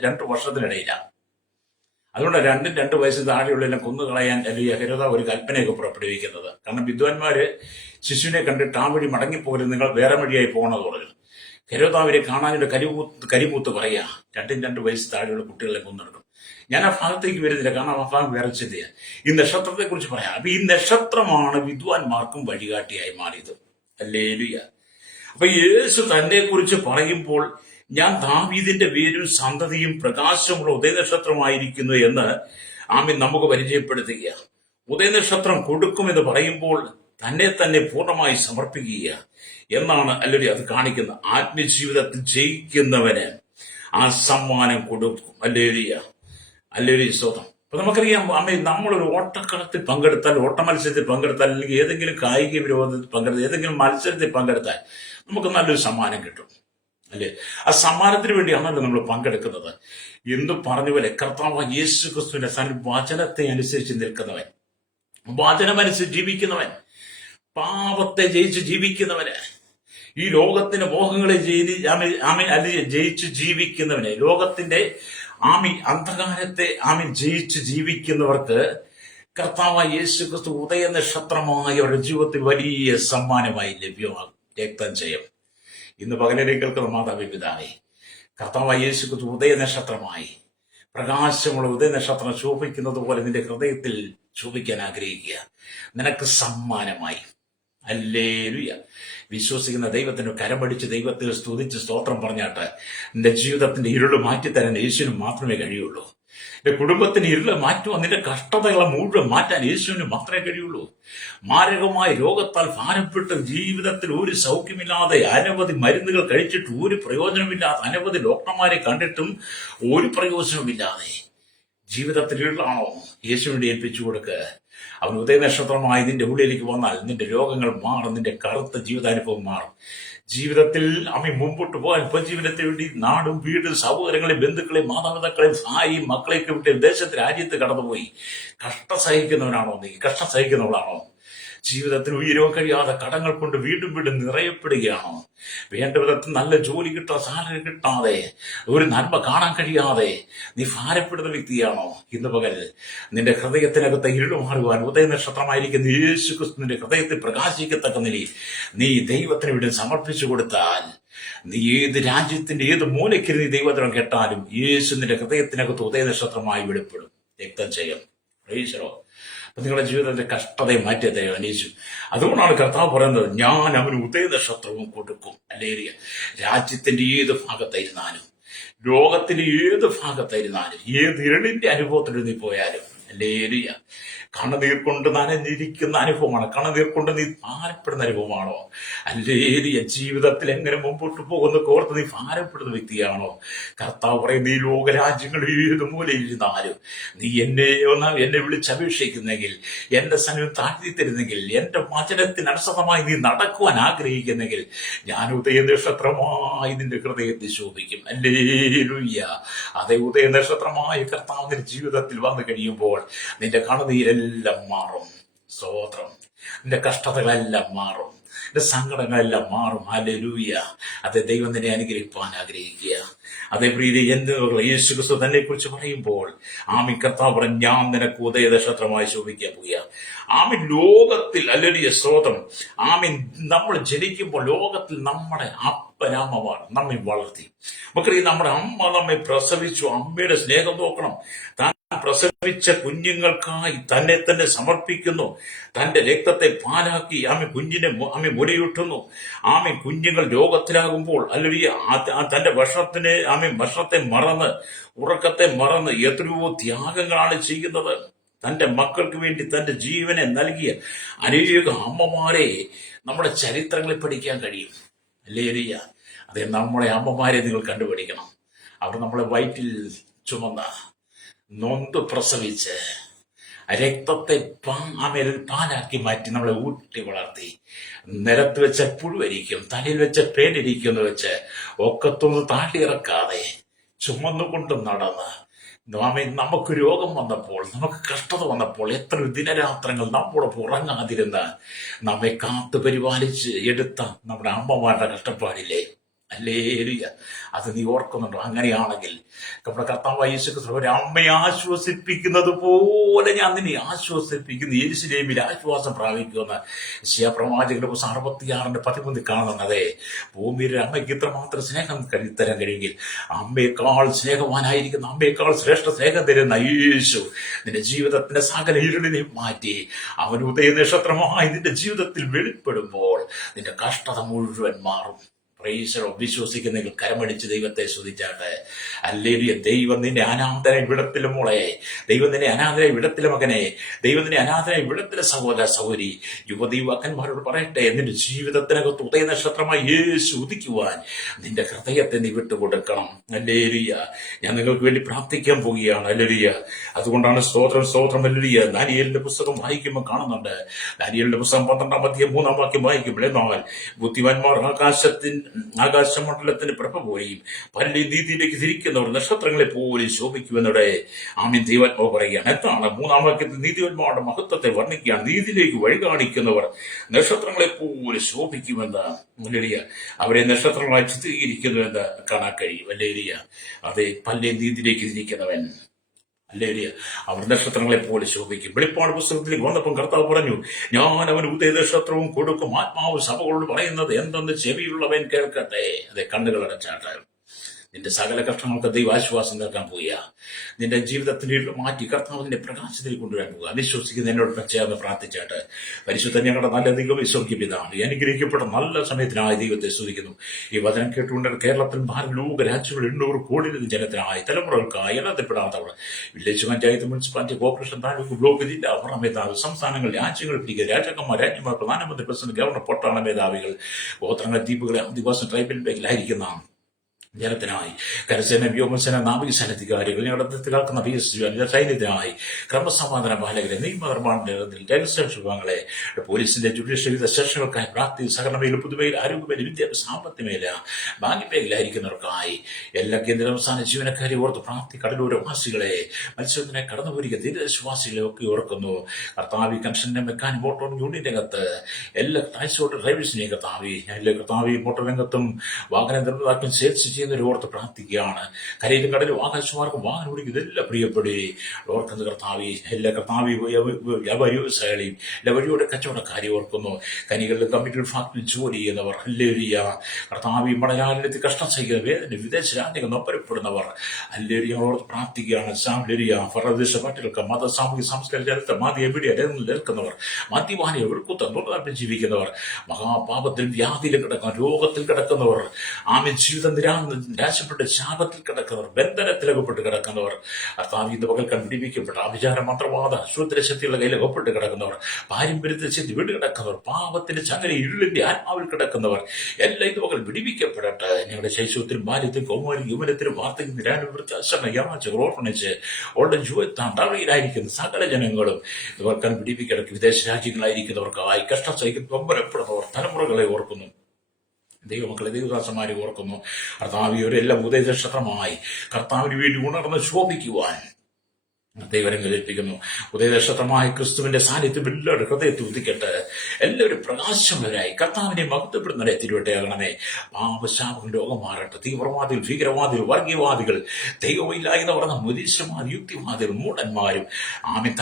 രണ്ട് വർഷത്തിനിടയിലാണ്. അതുകൊണ്ട് 2 വയസ്സ് താഴെയുള്ള കൊന്നുകളയാൻ അല്ലെങ്കിൽ ഹെരോദാവ് ഒരു കൽപ്പനയൊക്കെ പുറപ്പെടുവിക്കുന്നത്. കാരണം വിദ്വാൻമാര് ശിശുവിനെ കണ്ടിട്ട് ആ വഴി മടങ്ങിപ്പോലും നിങ്ങൾ വേറെ വഴിയായി പോകണമെന്ന് പറഞ്ഞു. ഹെരോദാവിനെ കാണാനുള്ള കരിമൂത്ത് പറയാ 2 വയസ്സ് താഴെയുള്ള കുട്ടികളെ കൊന്നെടുക്കും. ഞാൻ ആ ഭാഗത്തേക്ക് വരുന്നില്ല, കാരണം ആ ഭാഗം വേറെ ചിന്തയാണ്. ഈ നക്ഷത്രത്തെ കുറിച്ച് പറയാം. അപ്പൊ ഈ നക്ഷത്രമാണ് വിദ്വാൻമാർക്കും വഴികാട്ടിയായി മാറിയത്. ഹല്ലേലൂയ. അപ്പൊ യേശു തന്നെ കുറിച്ച് പറയുമ്പോൾ, ഞാൻ ദാവീദിന്റെ വേരും സന്തതിയും പ്രകാശമുള്ള ഉദയനക്ഷത്രമായിരിക്കുന്നു എന്ന് ആമീൻ നമുക്ക് പരിചയപ്പെടുത്തുക. ഉദയനക്ഷത്രം കൊടുക്കുമെന്ന് പറയുമ്പോൾ തന്നെ പൂർണ്ണമായി സമർപ്പിക്കുക എന്നാണ് അല്ലെങ്കിൽ അത് കാണിക്കുന്നത്. ആത്മജീവിതത്തിൽ ജയിക്കുന്നവന് ആ സമ്മാനം കൊടുക്കും. അല്ലേലൂയ സ്തോത്രം. അപ്പൊ നമുക്കറിയാം, നമ്മളൊരു ഓട്ടക്കളത്തിൽ പങ്കെടുത്താൽ, ഓട്ട മത്സരത്തിൽ പങ്കെടുത്താൽ, അല്ലെങ്കിൽ ഏതെങ്കിലും കായിക വിനോദത്തിൽ പങ്കെടുത്താൽ, ഏതെങ്കിലും മത്സരത്തിൽ പങ്കെടുത്താൽ നമുക്ക് നല്ലൊരു സമ്മാനം കിട്ടും, അല്ലേ? ആ സമ്മാനത്തിന് വേണ്ടിയാണല്ലോ നമ്മൾ പങ്കെടുക്കുന്നത്. എന്ന് പറഞ്ഞ പോലെ കർത്താവ് യേശു ക്രിസ്തുവിന്റെ വചനത്തെ അനുസരിച്ച് നിൽക്കുന്നവൻ, വചനമനുസരിച്ച് ജീവിക്കുന്നവൻ, പാപത്തെ ജയിച്ച് ജീവിക്കുന്നവന്, ഈ ലോകത്തിന്റെ മോഹങ്ങളെ ജയിച്ച് ജീവിക്കുന്നവന്, ലോകത്തിന്റെ അന്ധകാരത്തെ ജയിച്ച് ജീവിക്കുന്നവർക്ക് കർത്താവ് യേശു ക്രിസ്തു ഉദയ നക്ഷത്രമായി അവരുടെ ജീവിതത്തിൽ വലിയ സമ്മാനമായി ലഭ്യമാകും. രക്തം ചെയ്യും. ഇന്ന് പകലിനെ കേൾക്കുന്ന മാതാവേ പിതാവേ, കർത്താവ് യേശു ക്രിസ്തു ഉദയ നക്ഷത്രമായി, പ്രകാശമുള്ള ഉദയ നക്ഷത്രം ശോഭിക്കുന്നത് പോലെ നിന്റെ ഹൃദയത്തിൽ ശോഭിക്കാൻ ആഗ്രഹിക്കുക. നിനക്ക് സമ്മാനമായി. ഹല്ലേലൂയ. വിശ്വസിക്കുന്ന ദൈവത്തിന് കരമടിച്ച് ദൈവത്തിൽ സ്തുതിച്ച് സ്തോത്രം പറഞ്ഞാട്ട് നിന്റെ ജീവിതത്തിന്റെ ഇരുള് മാറ്റിത്തരാൻ യേശുവിന് മാത്രമേ കഴിയുള്ളൂ. നിന്റെ കുടുംബത്തിന് ഇരുള് മാറ്റുവാൻ, നിന്റെ കഷ്ടതകളെ മുഴുവൻ മാറ്റാൻ യേശുവിന് മാത്രമേ കഴിയുള്ളൂ. മാരകമായ രോഗത്താൽ ഭാരപ്പെട്ട് ജീവിതത്തിൽ ഒരു സൗഖ്യമില്ലാതെ, അനവധി മരുന്നുകൾ കഴിച്ചിട്ട് ഒരു പ്രയോജനമില്ലാതെ, അനവധി ഡോക്ടർമാരെ കണ്ടിട്ടും ഒരു പ്രയോജനമില്ലാതെ ജീവിതത്തിൽ ഇരുളാണോ? യേശുവിനെ ഏൽപ്പിച്ചു കൊടുക്കുക. അവൻ ഉദയനക്ഷത്രമായി നിന്റെ ഉള്ളിലേക്ക് വന്നാൽ നിന്റെ രോഗങ്ങൾ മാറും, നിന്റെ കറുത്ത ജീവിതാനുഭവം മാറും. ജീവിതത്തിൽ മുമ്പോട്ട് പോകാൻ ഉപജീവനത്തിന് വേണ്ടി നാടും വീടും സഹോദരങ്ങളെ ബന്ധുക്കളെ മാതാപിതാക്കളെ ഭായി മക്കളെയൊക്കെ വിട്ട് ദേശത്ത് രാജ്യത്ത് കടന്നുപോയി കഷ്ടം സഹിക്കുന്നവനാണോ നീ? കഷ്ടം സഹിക്കുന്നവളാണോ? ജീവിതത്തിൽ ഉയരാൻ കഴിയാതെ കടങ്ങൾ കൊണ്ട് വീണ്ടും നിറയപ്പെടുകയാണോ? വേണ്ട വിധത്തിൽ നല്ല ജോലി കിട്ടാതെ, സാലറി കിട്ടാതെ, ഒരു നന്മ കാണാൻ കഴിയാതെ നീ ഭാരപ്പെടുന്ന വ്യക്തിയാണോ? ഇന്ന് പകൽ നിന്റെ ഹൃദയത്തിനകത്ത് ഇരുള് മാറുവാൻ ഉദയ നക്ഷത്രമായിരിക്കുന്ന യേശു ക്രിസ്തു നിന്റെ ഹൃദയത്തിൽ പ്രകാശിക്കത്തക്ക നിലയിൽ നീ ദൈവത്തിന് വേണ്ടി സമർപ്പിച്ചു കൊടുത്താൽ, നീ ഏത് രാജ്യത്തിന്റെ ഏത് മൂലയ്ക്ക് നീ ദൈവത്തിനും കേട്ടാലും യേശു നിന്റെ ഹൃദയത്തിനകത്ത് ഉദയ നക്ഷത്രമായി വെളിപ്പെടും. രക്തം ചെയ്യും. പ്രൈസലോ. അപ്പൊ നിങ്ങളുടെ ജീവിതത്തിന്റെ കഷ്ടതയെ മാറ്റിയതേ യേശു. അതുകൊണ്ടാണ് കർത്താവ് പറയുന്നത്, ഞാൻ അവന് ഉദയ നക്ഷത്രവും കൊടുക്കും. ഹല്ലേലൂയ. രാജ്യത്തിന്റെ ഏത് ഭാഗത്തായിരുന്നാലും, ലോകത്തിന്റെ ഏത് ഭാഗത്തായിരുന്നാലും, ഏത് ഇരുളിന്റെ അനുഭവത്തിൽ നീ പോയാലും, ഹല്ലേലൂയ, കണ്ണുനീർ കൊണ്ട് നനഞ്ഞിരിക്കുന്ന അനുഭവമാണ്, കണ്ണുനീർ കൊണ്ട് നീ ഭാരപ്പെടുന്ന അനുഭവമാണോ? ഹല്ലേലൂയ. ജീവിതത്തിൽ എങ്ങനെ മുമ്പോട്ട് പോകുന്ന കോർത്ത് നീ ഭാരപ്പെടുന്ന വ്യക്തിയാണോ? കർത്താവ് പറയും, നീ ലോകരാജ്യങ്ങൾ ഏത് മൂലയിരുന്നാലും നീ എന്നെ വിളിച്ചപേക്ഷിക്കുന്നെങ്കിൽ, എന്റെ സന്നിധിയിൽ താഴ്ത്തി തരുന്നെങ്കിൽ, എന്റെ വചനത്തിന് അനുസൃതമായി നീ നടക്കുവാൻ ആഗ്രഹിക്കുന്നെങ്കിൽ, ഞാൻ ഉദയ നക്ഷത്രമായി നിന്റെ ഹൃദയത്തിൽ ശോഭിക്കും. ഹല്ലേലൂയ. അതേ ഉദയ നക്ഷത്രമായ കർത്താവ് നിന്റെ ജീവിതത്തിൽ വന്നു കഴിയുമ്പോൾ നിന്റെ കണ്ണുനീരെല്ലാം മാറും. സ്തോത്രം. നിന്റെ കഷ്ടതകളെല്ലാം മാറും, നിന്റെ സങ്കടങ്ങളെല്ലാം മാറും. ഹല്ലേലൂയ. അതേ ദൈവം നിന്നെ അനുഗ്രഹിപ്പാൻ ആഗ്രഹിക്കുക. അതേ പ്രീതി എന്നുള്ള യേശു ക്രിസ്തു തന്നെ കുറിച്ച് പറയുമ്പോൾ കർത്താവ് പറഞ്ഞു, ഞാൻ നിനക്ക് ഉദയ നക്ഷത്രമായി ശോഭിക്കാൻ പോവുക. ലോകത്തിൽ അല്ലെങ്കിൽ സ്തോത്രം നമ്മൾ ജനിക്കുമ്പോൾ ലോകത്തിൽ നമ്മുടെ അപ്പനാമ്മമാണ് നമ്മെ വളർത്തി. നമുക്കറിയാം, നമ്മുടെ അമ്മ നമ്മെ പ്രസവിച്ചു. അമ്മയുടെ സ്നേഹം നോക്കണം. പ്രസവിച്ച കുഞ്ഞുങ്ങൾക്കായി തന്നെ തന്നെ സമർപ്പിക്കുന്നു. തന്റെ രക്തത്തെ പാലാക്കി ആമി മുലയൂട്ടുന്നു. കുഞ്ഞുങ്ങൾ രോഗത്തിലാകുമ്പോൾ തന്റെ ഭക്ഷണത്തെ മറന്ന്, ഉറക്കത്തെ മറന്ന് എത്രയോ ത്യാഗങ്ങളാണ് ചെയ്യുന്നത്. തന്റെ മക്കൾക്ക് വേണ്ടി തന്റെ ജീവനെ നൽകിയ അനേക അമ്മമാരെ നമ്മുടെ ചരിത്രങ്ങളിൽ പഠിക്കാൻ കഴിയും. ഹല്ലേലൂയ. അതെ, നമ്മളെ അമ്മമാരെ നിങ്ങൾ കണ്ടുപിടിക്കണം. അവർ നമ്മളെ വയറ്റിൽ ചുമന്ന, നൊന്ത് പ്രസവിച്ച് രക്തത്തെ പാലാക്കി മാറ്റി നമ്മളെ ഊട്ടി വളർത്തി, നിലത്ത് വെച്ച പുഴുവരിക്കും, തലയിൽ വെച്ച പേനിരിക്കുന്നു വെച്ച് ഒക്കത്തൊന്ന് താണ്ടിയിറക്കാതെ ചുമന്നുകൊണ്ട് നടന്ന് നമുക്ക് രോഗം വന്നപ്പോൾ, നമുക്ക് കഷ്ടത വന്നപ്പോൾ എത്ര ദിനരാത്രങ്ങൾ നമ്മോടൊപ്പം ഉറങ്ങാതിരുന്ന് നമ്മെ കാത്തു പരിപാലിച്ച് എടുത്ത നമ്മുടെ അമ്മമാരുടെ കഷ്ടപ്പാടില്ലേ? ഹല്ലേലൂയ. അത് നീ ഓർക്കുന്നുണ്ടോ? അങ്ങനെയാണെങ്കിൽ നമ്മുടെ കർത്താവായ യേശുക്രിസ്തു ഒരു അമ്മയെ ആശ്വസിപ്പിക്കുന്നത് പോലെ ഞാൻ നിന്നെ ആശ്വസിപ്പിക്കുന്നു, യെരൂശലേമിൽ ആശ്വാസം പ്രാപിക്കുമെന്ന് യെശയ്യാപ്രവാചകന്റെ പുസ്തകം 66:13 കാണുന്നുണ്ട്. അതെ, ഭൂമിയിലെ അമ്മയ്ക്ക് ഇത്രമാത്രം സ്നേഹം തരാൻ കഴിയുമെങ്കിൽ അമ്മയേക്കാൾ സ്നേഹവാനായിരിക്കുന്ന, അമ്മയേക്കാൾ ശ്രേഷ്ഠ സ്നേഹം തരുന്ന യേശു നിന്റെ ജീവിതത്തിന്റെ സകല ഇരുളിനെയും മാറ്റി അവൻ ഉദയനക്ഷത്രമായി നിന്റെ ജീവിതത്തിൽ വെളിപ്പെടുമ്പോൾ നിന്റെ കഷ്ടത മുഴുവൻ മാറും. വിശ്വസിക്കുന്നെങ്കിൽ കരമടിച്ച് ദൈവത്തെ സ്തുതിച്ചാട്ടെ. ഹല്ലേലൂയ. ദൈവം നിന്നെ അനാഥനായി വിടത്തില്ല മോളെ, ദൈവം നിന്നെ അനാഥനായി വിടത്തില്ല മകനെ, ദൈവം നിന്നെ അനാഥനായി വിടത്തില്ല സഹോദര സഹോദരി. യുവതി യുവാക്കന്മാരോട് പറയട്ടെ, നിന്റെ ജീവിതത്തിനകത്ത് ഉദയനക്ഷത്രമായി യേശു ഉദിക്കുവാൻ നിന്റെ ഹൃദയത്തെ നീ വിട്ടുകൊടുക്കണം. ഹല്ലേലൂയ. ഞാൻ നിങ്ങൾക്ക് വേണ്ടി പ്രാർത്ഥിക്കാൻ പോവുകയാണ്. ഹല്ലേലൂയ. അതുകൊണ്ടാണ് സ്തോത്രം സ്തോത്രം. ഹല്ലേലൂയ. ദാനിയേലിന്റെ പുസ്തകം വായിക്കുമ്പോൾ കാണുന്നുണ്ട്. ദാനിയേലിന്റെ പുസ്തകം 12-3 വായിക്കുമ്പോൾ, എന്നാൽ ബുദ്ധിമാന്മാർ ആകാശമണ്ഡലത്തിന് പ്രഭ പോലെയും പല്ലിൽ നീതിയിലേക്ക് തിരിക്കുന്നവർ നക്ഷത്രങ്ങളെ പോലെ ശോഭിക്കുമെന്നോടെ ദൈവാത്മാവ് പറയുകയാണ്. എന്താണ് 3 വാക്യത്തിൽ? നീതിവന്മാരുടെ മഹത്വത്തെ വർണ്ണിക്കുകയാണ്. നീതിയിലേക്ക് വഴി കാണിക്കുന്നവർ നക്ഷത്രങ്ങളെ പോലെ ശോഭിക്കുമെന്ന്. ഹല്ലേലൂയ. അവരെ നക്ഷത്രങ്ങളായി ചിത്രീകരിക്കുന്നുവെന്ന് കാണാൻ കഴിയും. ഹല്ലേലൂയ. അതെ, പല്ലിൽ നീതിയിലേക്ക് തിരിക്കുന്നവൻ, ഹല്ലേലൂയ, അവർ നക്ഷത്രങ്ങളെ പോലെ ശോഭിക്കും. വെളിപ്പാട് പുസ്തകത്തിലേക്ക് വന്നപ്പോൾ കർത്താവ് പറഞ്ഞു, ഞാൻ അവന് ഉദയനക്ഷത്രവും കൊടുക്കും. ആത്മാവ് സഭകളോട് പറയുന്നത് എന്തെന്ന് ചെവിയുള്ളവൻ കേൾക്കട്ടെ. അതെ, കണ്ണുകൾ അടച്ചാട്ടെ. നിന്റെ സകല കഷ്ടങ്ങൾക്ക് ദൈവാശ്വാസം നൽകാൻ പോവുക. നിന്റെ ജീവിതത്തിന്റെ മാറ്റി കർത്താവിന്റെ പ്രകാശത്തിൽ കൊണ്ടുവരാൻ പോവുക. വിശ്വസിക്കുന്ന എന്നോട് ചേർന്ന് പ്രാർത്ഥിച്ചാട്ട്. പരിശുദ്ധ ഞങ്ങളുടെ നല്ല ദൈവം സ്വർഗ്ഗപിതാവേ, അനുഗ്രഹിക്കപ്പെട്ട നല്ല സമയത്തിനായി ദൈവത്തെ സ്തുതിക്കുന്നു. ഈ വചനം കേട്ടുകൊണ്ട് കേരളത്തിൽ ലോക രാജ്യങ്ങൾ 800 കോടി ജനത്തിനായി, തലമുറകൾക്കായി എണ്ണത്തിൽപ്പെടാത്തവർ, village panchayat, municipality, corporation, taluk, block, ജില്ല, ഭരണ മേധാവി, സംസ്ഥാനങ്ങൾ, രാജ്യങ്ങൾ പിടിക്കുക, രാജാക്കന്മാർ, രാജ്യമാർ, പ്രധാനമന്ത്രി, പ്രസിഡന്റ്, ഗവർണർ, പട്ടാള മേധാവികൾ, ഗോത്രങ്ങൾ, ദ്വീപുകളെ, ആദിവാസി ട്രൈബൽ മേഖലയായിരിക്കുന്ന ജനത്തിനായി, കരസേന, വ്യോമസേന, നാവികസേനാധികാരികൾ, ഞങ്ങളുടെ കേൾക്കുന്ന PSU സൈന്യത്തിനായി, ക്രമസമാധാന പാലകരെ, നിയമനിർമ്മാണത്തിൽ രജിസ്ട്രേഷൻ വിഭാഗങ്ങളെ, പോലീസിന്റെ ജുഡീഷ്യൽ സെഷനുകൾക്കായി പ്രാപ്തി, സഹകരണമേഖല, പുതുമേഖല, ആരോഗ്യമേഖല, വിദ്യാഭ്യാസ, സാമ്പത്തിക മേഖല, ബാങ്ക് മേഖലയായിരിക്കുന്നവർക്കായി എല്ലാ കേന്ദ്ര സംസ്ഥാന ജീവനക്കാരെ ഓർത്ത് പ്രാപ്തി, കടലോരവാസികളെ, മത്സ്യത്തിനെ കടന്നുപോരിക തീരദേശവാസികളെ ഒക്കെ ഓർക്കുന്നു. കർത്താവി കൺഷന്റെ മെക്കാനിക് മോട്ടോർ യൂണിയൻ രംഗത്ത് എല്ലാ ട്രാൻസ്പോർട്ട് ഡ്രൈവേഴ്സിനെയും കർത്താവി, എല്ലാ കർത്താവി മോട്ടോർ രംഗത്തും വാഹന നിർമ്മാതാക്കളും സെയിൽസ് ചെയ്യുന്നവർ ഓർത്ത് പ്രാർത്ഥിക്കുകയാണ്. കരയിലും കടലും ആകാശമാർക്കും വാഹനം ഓടിക്കും ഇതെല്ലാം പ്രിയപ്പെടുകയെ ഓർക്കുന്ന കർത്താവി, എല്ലാ കർത്താവി വ്യാപാരി വ്യവസായികളെയും എല്ലാ വഴിയോടെ കച്ചവടക്കാരെ ഓർക്കുന്നു. കനികളിലും കമ്പ്യൂട്ടർ ഫാക്ടറിയിൽ ജോലി ചെയ്യുന്നവർ, ഹല്ലേലൂയ, കർത്താവി മണലാലയത്തിൽ കഷ്ടം സഹിക്കുന്ന വേദന വിദേശ രാജ്യങ്ങൾ നൊപ്പരപ്പെടുന്നവർ, ഹല്ലേലൂയ, ഓർത്ത് പ്രാർത്ഥിക്കുകയാണ്. ഹല്ലേലൂയ. ഫറദേശ പാർട്ടികൾക്ക് മത സാമൂഹിക സാംസ്കാരിക ചരിത്ര മാധ്യ എവിടെ നിൽക്കുന്നവർ, മദ്യപാനികൾ, വെളുക്കുത്ത നുറതാൽപ്പം ജീവിക്കുന്നവർ, മഹാപാപത്തിൽ വ്യാധിയിലും കിടക്കുന്നവർ, രോഗത്തിൽ കിടക്കുന്നവർ, ജീവിതം നിരാശപ്പെട്ട് ശാപത്തിൽ കിടക്കുന്നവർ, ബന്ധനത്തിലകപ്പെട്ട് കിടക്കുന്നവർ, കർത്താവിന്റെ പകൽക്കാൻ വിടിവിക്കപ്പെട്ട അഭിചാര മന്ത്രവാദ ശൂദ്രശക്തിയുള്ള കയ്യിൽ അകപ്പെട്ട് കിടക്കുന്നവർ, പാരമ്പര്യത്തിൽ ചെന്ന് വീട് കിടക്കുന്നവർ, പാപത്തിന്റെ ചങ്ങല ഇരുളിന്റെ ആത്മാവിൽ കിടക്കുന്നവർ, എല്ലാം ഇത് പകൽ വിടിവിക്കപ്പെടട്ടെ. ഞങ്ങളുടെ ശൈശവത്തിലും ബാല്യത്തിലും കൗമാരി യുവനത്തിലും വാർത്തയ്ക്ക് നിരാനുവൃത്തി അശ്രമ യാചക ഓർഫണേജ് ഓൾഡ് ജുവത്താണ്ടവയിലായിരിക്കുന്ന സകല ജനങ്ങളും ഇവർക്കാൻ വിടിവിക്കിടക്ക് വിദേശ രാജ്യങ്ങളായിരിക്കുന്നവർക്കായി കഷ്ടം സഹിക്കുന്ന ഒമ്പരപ്പെടുന്നവർ, തലമുറകളെ ഓർക്കുന്നു. ദൈവമക്കളെ, ദൈവദാസന്മാരെ ഓർക്കുന്നു. കർത്താവിവരെല്ലാം ഉദയനക്ഷത്രമായി കർത്താവിന് വേണ്ടി ഉണർന്ന് ശോഭിക്കുവാൻ ദൈവം ഏൽപ്പിക്കുന്നു. ഉദയനക്ഷത്രമായ ക്രിസ്തുവിന്റെ സാന്നിധ്യം എല്ലാവരുടെ ഹൃദയത്തിൽ ഉദിക്കട്ടെ. എല്ലാവരും പ്രകാശമുള്ളവരായി കർത്താവിനെ മഹത്വപ്പെടുന്നവരെ തിരുവട്ടയാകണമേ. പാപശാപം രോഗം മാറട്ടെ. തീവ്രവാദികൾ, ഭീകരവാദികൾ, വർഗീയവാദികൾ, ദൈവമില്ലായെന്ന് പറഞ്ഞ മുരീശ്വരമാർ, യുക്തിവാദികൾ, മൂടന്മാരും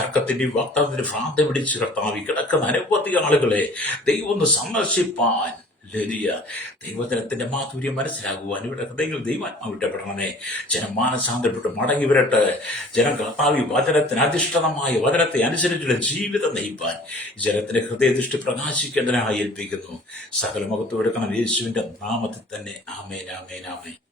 തർക്കത്തിന്റെ വാക്താവിന്റെ ഭ്രാന്ത പിടിച്ച് കർത്താവി കിടക്കുന്ന അനവധി ആളുകളെ ദൈവം ഒന്ന് സന്ദർശിപ്പാൻ ഹല്ലേലൂയ. ദൈവജനത്തിന്റെ മാധുര്യം മനസ്സിലാകുവാൻ ഇവിടെ ഹൃദയങ്ങൾ ദൈവാത്മാവ് ഇടപെടണമേ. ജനം മാനസാന്തരപ്പെട്ട് മടങ്ങി വരട്ടെ. ജനം കർത്താവ് വചനത്തിന് അധിഷ്ഠിതമായ വചനത്തെ അനുസരിച്ചുള്ള ജീവിതം നയിപ്പാൻ ജനത്തിന്റെ ഹൃദയദൃഷ്ടി പ്രകാശിക്കേണ്ടതിനായി ഏൽപ്പിക്കുന്നു. സകല മഹത്വം എടുക്കണം യേശുവിന്റെ നാമത്തിൽ തന്നെ. ആമേൻ, ആമേൻ, ആമേൻ.